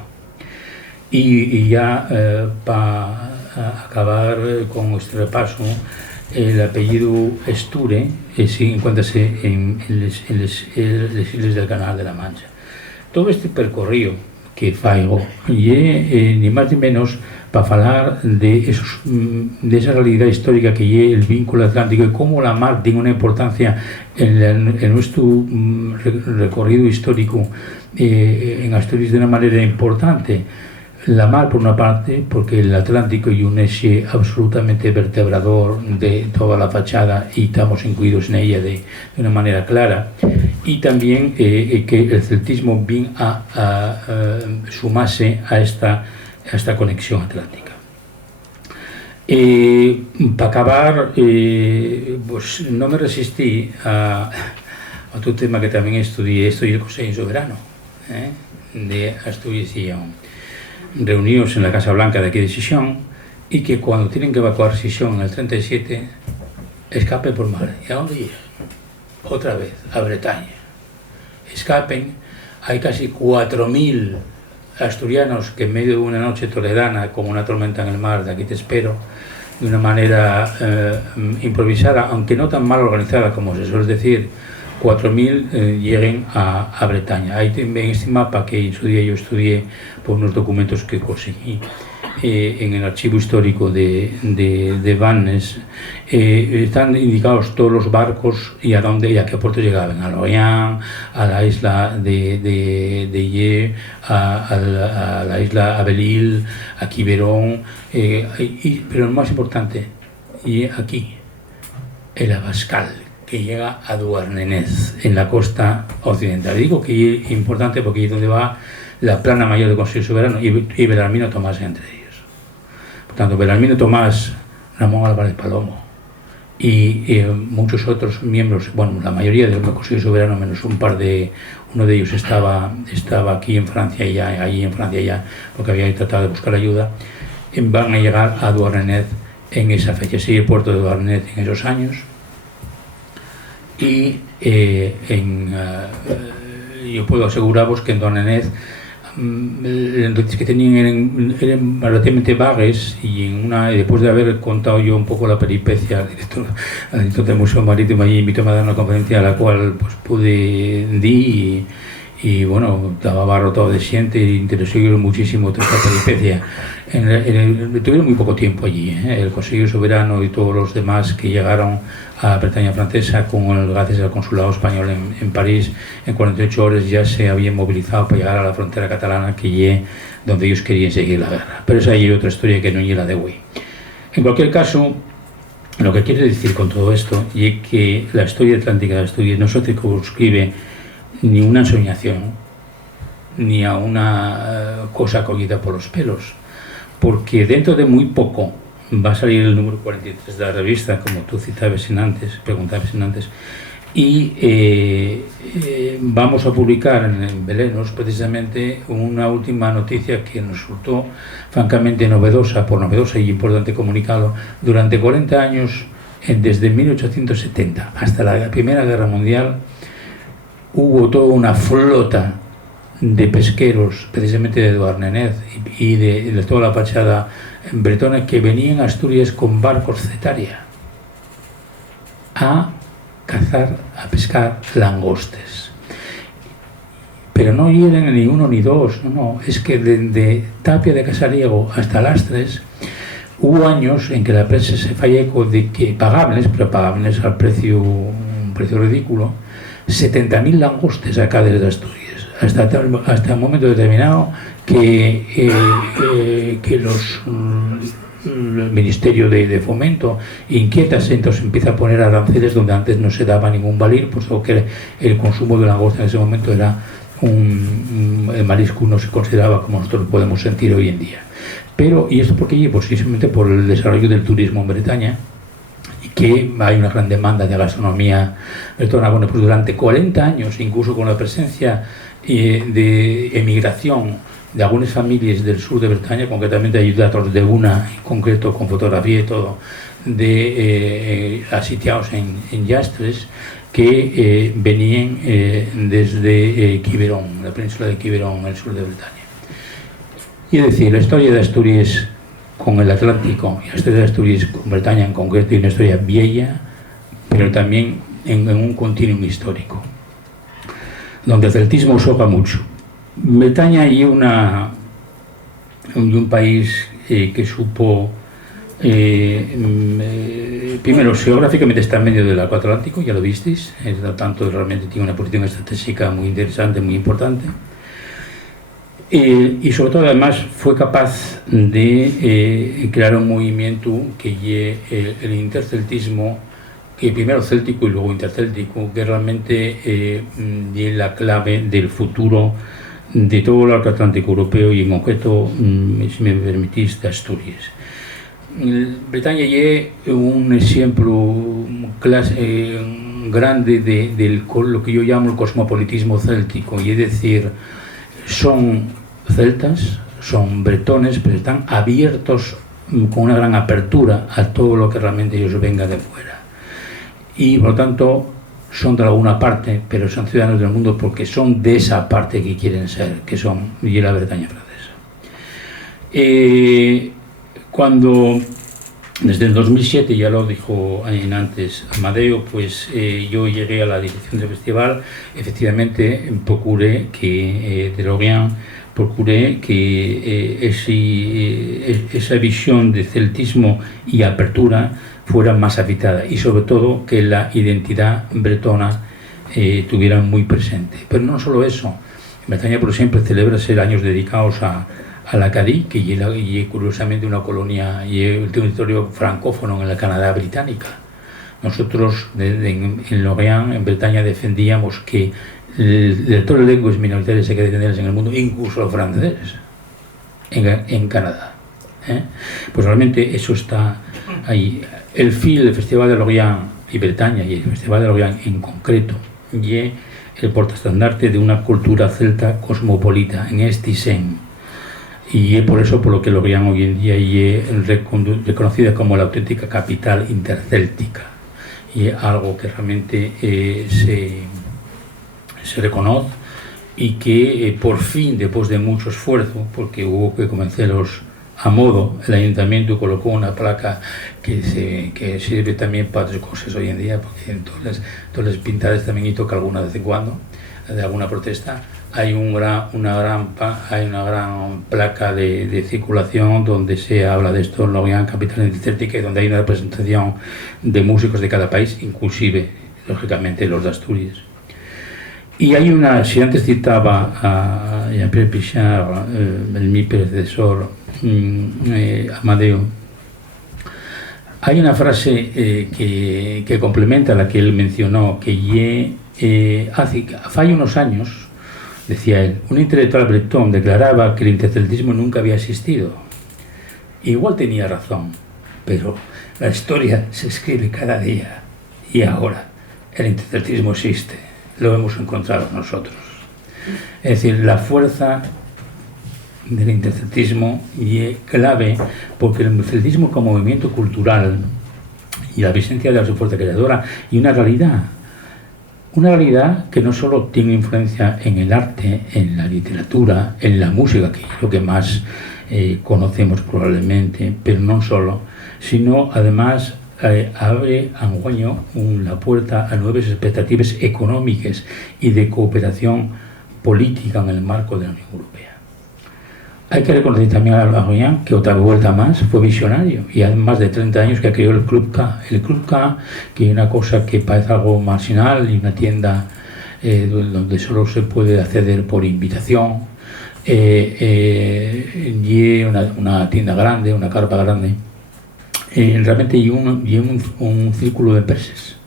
Y ya para acabar con este repaso, el apellido Esture encuentra en las islas del Canal de la Mancha. Todo este percorrido que faigo y ni más ni menos para hablar de esa realidad histórica que es el vínculo atlántico y cómo la mar tiene una importancia en nuestro recorrido histórico en Asturias de una manera importante. La mar, por una parte, porque el Atlántico es un eje absolutamente vertebrador de toda la fachada y estamos incluidos en ella de una manera clara, y también que el celtismo viene a sumarse a esta conexión atlántica. Para acabar, pues no me resistí a otro tema que también estudié, el Consejo Soberano de Asturias y Lleón. reunidos en la Casa Blanca de aquí de Xixón, y que cuando tienen que evacuar Xixón en el 37, escapen por mar. ¿Y a dónde llegan? Otra vez, a Bretaña. Escapen, hay casi 4.000 asturianos que en medio de una noche toledana, como una tormenta en el mar, de aquí te espero, de una manera improvisada, aunque no tan mal organizada como se suele decir, 4.000 lleguen a Bretaña. Ahí también este mapa que en su día yo estudié por unos documentos que conseguí en el archivo histórico de Vannes. Están indicados todos los barcos y a dónde y a qué puerto llegaban: a Lorient, a la isla de Ye, a la isla Abelil, a Quiberon, pero lo más importante, y aquí, el Abascal, que llega a Douarnenez, en la costa occidental. Digo que es importante porque es donde va la plana mayor del Consejo Soberano y Belarmino Tomás entre ellos. Por tanto, Belarmino Tomás, Ramón Álvarez Palomo y muchos otros miembros, bueno, la mayoría del Consejo Soberano, menos uno de ellos estaba aquí en Francia ya, allí en Francia ya, porque había tratado de buscar ayuda, van a llegar a Douarnenez en esa fecha, sí, el puerto de Douarnenez en esos años. Y yo puedo aseguraros que en Douarnenez las noticias que tenían eran relativamente vagas, y después de haber contado yo un poco la peripecia al director del Museo Marítimo, allí invitó a dar una conferencia a la cual pues pude ir y bueno, estaba abarrotado de gente y interesó muchísimo toda esta peripecia. Tuvieron muy poco tiempo allí, el Consejo Soberano y todos los demás que llegaron a Bretaña Francesa, gracias al consulado español en París, en 48 horas ya se habían movilizado para llegar a la frontera catalana, que es donde ellos querían seguir la guerra. Pero esa es otra historia que no es la de hoy. En cualquier caso, lo que quiero decir con todo esto es que la historia atlántica de Asturias no se circunscribe ni una ensoñación, ni a una cosa cogida por los pelos, porque dentro de muy poco va a salir el número 43 de la revista, como tú preguntabas antes, y vamos a publicar en Belenos precisamente una última noticia que nos resultó francamente novedosa y importante comunicarlo. Durante 40 años, desde 1870 hasta la Primera Guerra Mundial, hubo toda una flota de pesqueros, precisamente de Douarnenez y de toda la fachada bretona, que venían a Asturias con barcos cetaria a cazar, a pescar langostes. Pero no eran ni uno ni dos, no, es que desde Tapia de Casariego hasta Lastres hubo años en que la prensa se falló de que pagables al precio, un precio ridículo, 70.000 langostes acá desde Asturias, hasta un momento determinado que el Ministerio de Fomento inquietase, entonces empieza a poner aranceles donde antes no se daba ningún valir, puesto que el consumo de langosta en ese momento era el marisco no se consideraba como nosotros lo podemos sentir hoy en día. Pero, ¿y esto por qué? Pues simplemente por el desarrollo del turismo en Bretaña, que hay una gran demanda de gastronomía bretona. Bueno, pues durante 40 años, incluso con la presencia de emigración de algunas familias del sur de Bretaña, concretamente ayudados de una en concreto con fotografía y todo, asitiados en Yastres, que venían desde Quiberon, la península de Quiberon, el sur de Bretaña. Y es decir, la historia de Asturias con el Atlántico y la historia de Asturias con Bretaña en concreto es una historia vieja, pero también en un continuum histórico, donde el celtismo sopa mucho. Bretaña es un país que supo, primero, geográficamente está en medio del arco atlántico, ya lo visteis, por tanto realmente tiene una posición estratégica muy interesante, muy importante. Y sobre todo además fue capaz de crear un movimiento que el interceltismo, que primero céltico y luego intercéltico, que realmente es la clave del futuro de todo el arco atlántico europeo y en concreto, si me permitís, de Asturias. Bretaña es un ejemplo grande de lo que yo llamo el cosmopolitismo céltico, y es decir, son celtas, son bretones, pero están abiertos con una gran apertura a todo lo que realmente ellos venga de fuera. Y por lo tanto son de alguna parte, pero son ciudadanos del mundo porque son de esa parte que quieren ser, que son y la Bretaña francesa. Cuando desde el 2007, ya lo dijo antes Amadeo, pues yo llegué a la dirección del festival. Efectivamente procuré que de Lorient esa visión de celtismo y apertura fuera más habitada, y sobre todo que la identidad bretona tuviera muy presente. Pero no solo eso, en Bretaña por ejemplo celebran años dedicados a l'Acadie, que es curiosamente una colonia y un territorio francófono en la Canadá británica. Nosotros en Lorient, en Bretaña, defendíamos que de todas las lenguas minoritarias hay que defenderlas en el mundo, incluso los franceses, en Canadá. Pues realmente eso está ahí. El fil del Festival de Lorient y Bretaña, y el Festival de Lorient en concreto, y el portaestandarte de una cultura celta cosmopolita en este diseño. Y es por eso por lo que Lorient hoy en día es reconocida como la auténtica capital intercéltica, y es algo que realmente se reconoce, y que por fin, después de mucho esfuerzo, porque hubo que convencerlos a modo, el ayuntamiento colocó una placa que sirve también para otras cosas hoy en día, porque en todas las pintadas también toca alguna de vez en cuando, de alguna protesta. Hay una gran placa de circulación donde se habla de esto, Lorient, capital intercéltica, y donde hay una representación de músicos de cada país, inclusive, lógicamente, los de Asturias. Y hay una, si antes citaba a Jean-Pierre Pichard, mi predecesor, Amadeo, hay una frase que complementa la que él mencionó, que hace unos años, decía él, un intelectual bretón declaraba que el interceltismo nunca había existido. Igual tenía razón, pero la historia se escribe cada día, y ahora el interceltismo existe, lo hemos encontrado nosotros. Es decir, la fuerza del interceltismo es clave, porque el celtismo como movimiento cultural y la presencia de su fuerza creadora y una realidad que no solo tiene influencia en el arte, en la literatura, en la música, que es lo que más conocemos probablemente, pero no solo, sino además abre anguaño la puerta a nuevas expectativas económicas y de cooperación política en el marco de la Unión Europea. Hay que reconocer también a Lorient que otra vuelta más fue visionario, y hace más de 30 años que creó el Club K. El Club K, que es una cosa que parece algo marginal y una tienda donde solo se puede acceder por invitación, y una tienda grande, una carpa grande, realmente hay un círculo de empresas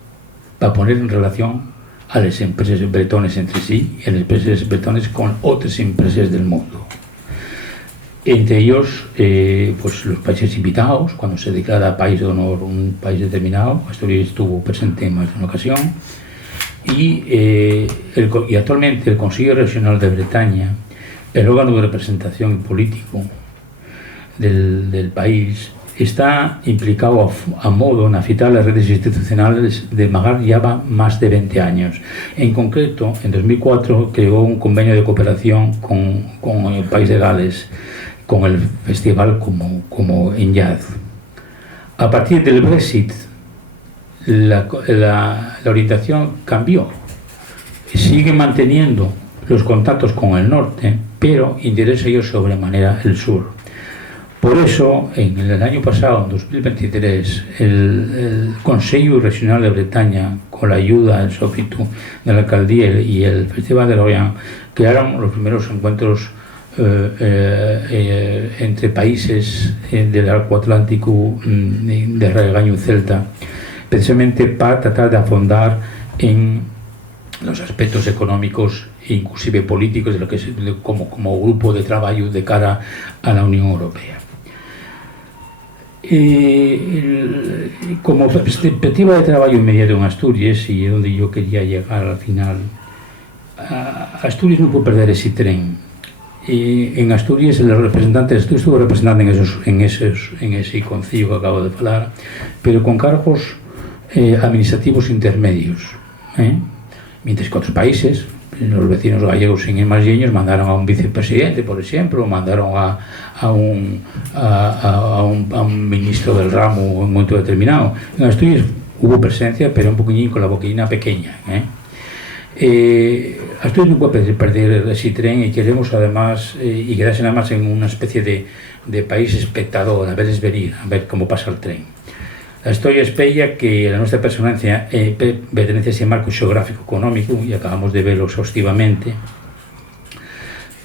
para poner en relación a las empresas bretones entre sí y a las empresas bretones con otras empresas del mundo. Entre ellos, pues los países invitados, cuando se declara país de honor un país determinado. Asturias estuvo presente en más de una ocasión, y actualmente el Consejo Regional de Bretaña, el órgano de representación político del país, está implicado a modo en afitar las redes institucionales de Magar lleva más de 20 años. En concreto, en 2004 creó un convenio de cooperación con el país de Gales, con el festival como Enyaz. A partir del Brexit, la orientación cambió. Sigue manteniendo los contactos con el norte, pero interesa ellos sobremanera el sur. Por eso, en el año pasado, en 2023, el Consejo Regional de Bretaña, con la ayuda del Sofitu de la Alcaldía y el Festival de Lorient, crearon los primeros encuentros entre países del arco atlántico de regaño celta, precisamente para tratar de afondar en los aspectos económicos e inclusive políticos de lo que es como grupo de trabajo de cara a la Unión Europea. Como perspectiva de trabajo inmediato en Asturias, y donde yo quería llegar al final, Asturias no puede perder ese tren. en Asturias el representante de Asturias estuvo representante en ese concilio que acabo de falar, pero con cargos administrativos intermedios, mientras que otros países, los vecinos gallegos sin ir más llenos, mandaron a un vicepresidente, por ejemplo, mandaron a un ministro del ramo en un momento determinado. En Asturias hubo presencia, pero un poquillín con la boquillina pequeña. Asturias no puede perder ese tren y queremos además, y quedarse nada más en una especie de país espectador, a verles venir, a ver cómo pasa el tren. La historia espella que la nuestra pertenencia a ese marco xeográfico económico, y acabamos de verlo exhaustivamente,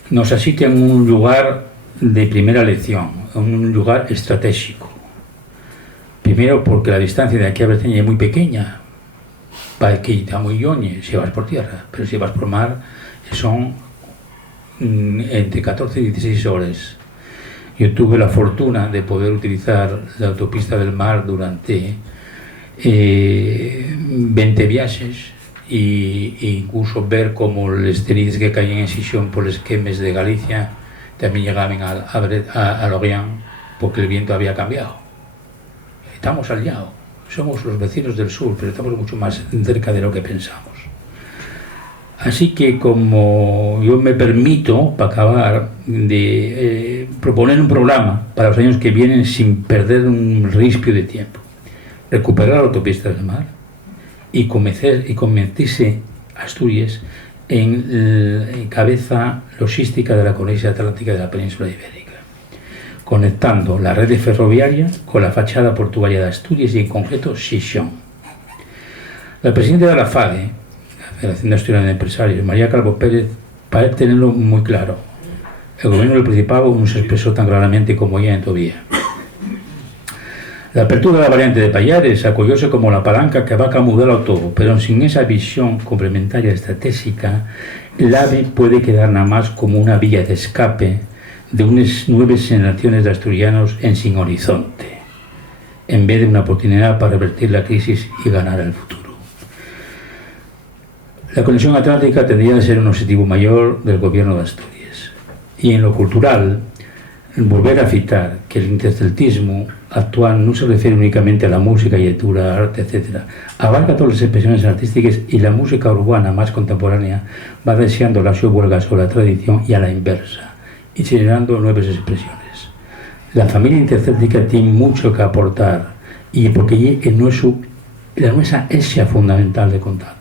nos asiste en un lugar de primera elección, un lugar estratégico. Primero porque la distancia de aquí a Berceña es muy pequeña, para que está muy yoñe si vas por tierra, pero si vas por mar son entre 14 y 16 horas. Yo tuve la fortuna de poder utilizar la autopista del mar durante 20 viajes e incluso ver cómo los cenices que caían en Xixón por los quemes de Galicia también llegaban a Lorient porque el viento había cambiado. Estamos al lado, somos los vecinos del sur, pero estamos mucho más cerca de lo que pensamos. Así que como yo me permito, para acabar, de proponer un programa para los años que vienen sin perder un rispio de tiempo, recuperar la autopista del mar y convertirse Asturias en cabeza logística de la conexión atlántica de la península ibérica, conectando la red ferroviaria con la fachada portuaria de Asturias y en concreto Xixón. La presidenta de la FADE, Federación Asturiana de Empresarios, María Calvo Pérez, parece tenerlo muy claro. El gobierno del Principado no se expresó tan claramente como ella en Tobía. La apertura de la variante de Pallares acollóse como la palanca que va a mudarlo todo, pero sin esa visión complementaria estratégica, el AVE puede quedar nada más como una vía de escape de unas 9 generaciones de asturianos en sin horizonte, en vez de una oportunidad para revertir la crisis y ganar el futuro. La conexión atlántica tendría de ser un objetivo mayor del gobierno de Asturias. Y en lo cultural, volver a citar que el interceltismo actual no se refiere únicamente a la música, lectura, arte, etc. Abarca todas las expresiones artísticas y la música urbana más contemporánea va deseando la huelga sobre la tradición y a la inversa, y generando nuevas expresiones. La familia intercéltica tiene mucho que aportar y porque es nuestra esencia fundamental de contacto.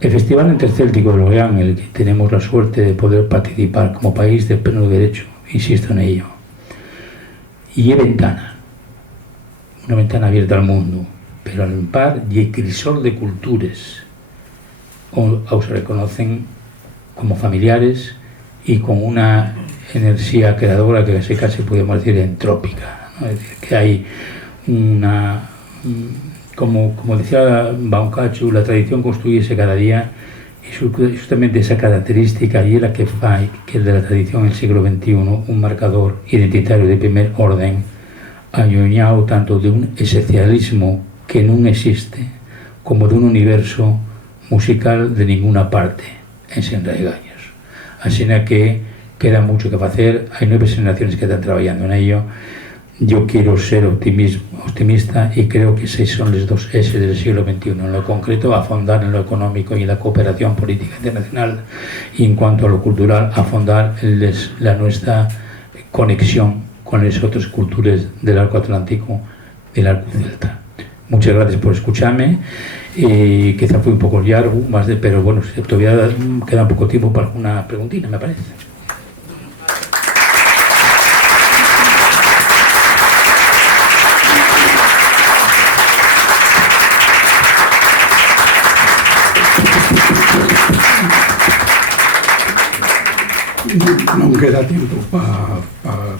El Festival Intercéltico de Lorient, en el que tenemos la suerte de poder participar como país de pleno derecho, insisto en ello, y es una ventana abierta al mundo, pero al par y el crisol de culturas o se reconocen como familiares y con una energía creadora que casi podemos decir entrópica, ¿no? Es decir, que hay una... Como decía Baucacho, la tradición construyese cada día y justamente esa característica y es la que hace que el de la tradición en el siglo XXI un marcador identitario de primer orden alluñado tanto de un esencialismo que no existe como de un universo musical de ninguna parte en Senraigaños. Así que queda mucho que hacer, hay 9 generaciones que están trabajando en ello. Yo quiero ser optimista y creo que esos son los 2 S del siglo XXI. En lo concreto, afondar en lo económico y en la cooperación política internacional y en cuanto a lo cultural, afondar en la nuestra conexión con las otras culturas del arco atlántico y del arco celta. Muchas gracias por escucharme. Quizá fue un poco largo, pero bueno, todavía queda poco tiempo para alguna preguntita, me parece. No queda tiempo para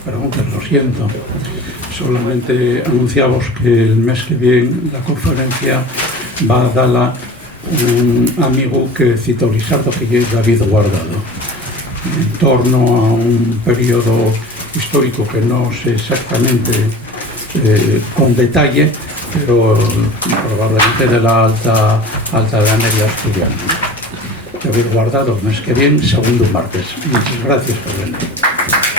preguntas, lo siento. Solamente anunciamos que el mes que viene la conferencia va a darla un amigo que citó Lizardo, que es David Guardado, en torno a un periodo histórico que no sé exactamente con detalle, pero probablemente de la alta Edad Media asturiana. que habéis guardado el mes que viene, segundo martes. Muchas gracias por venir.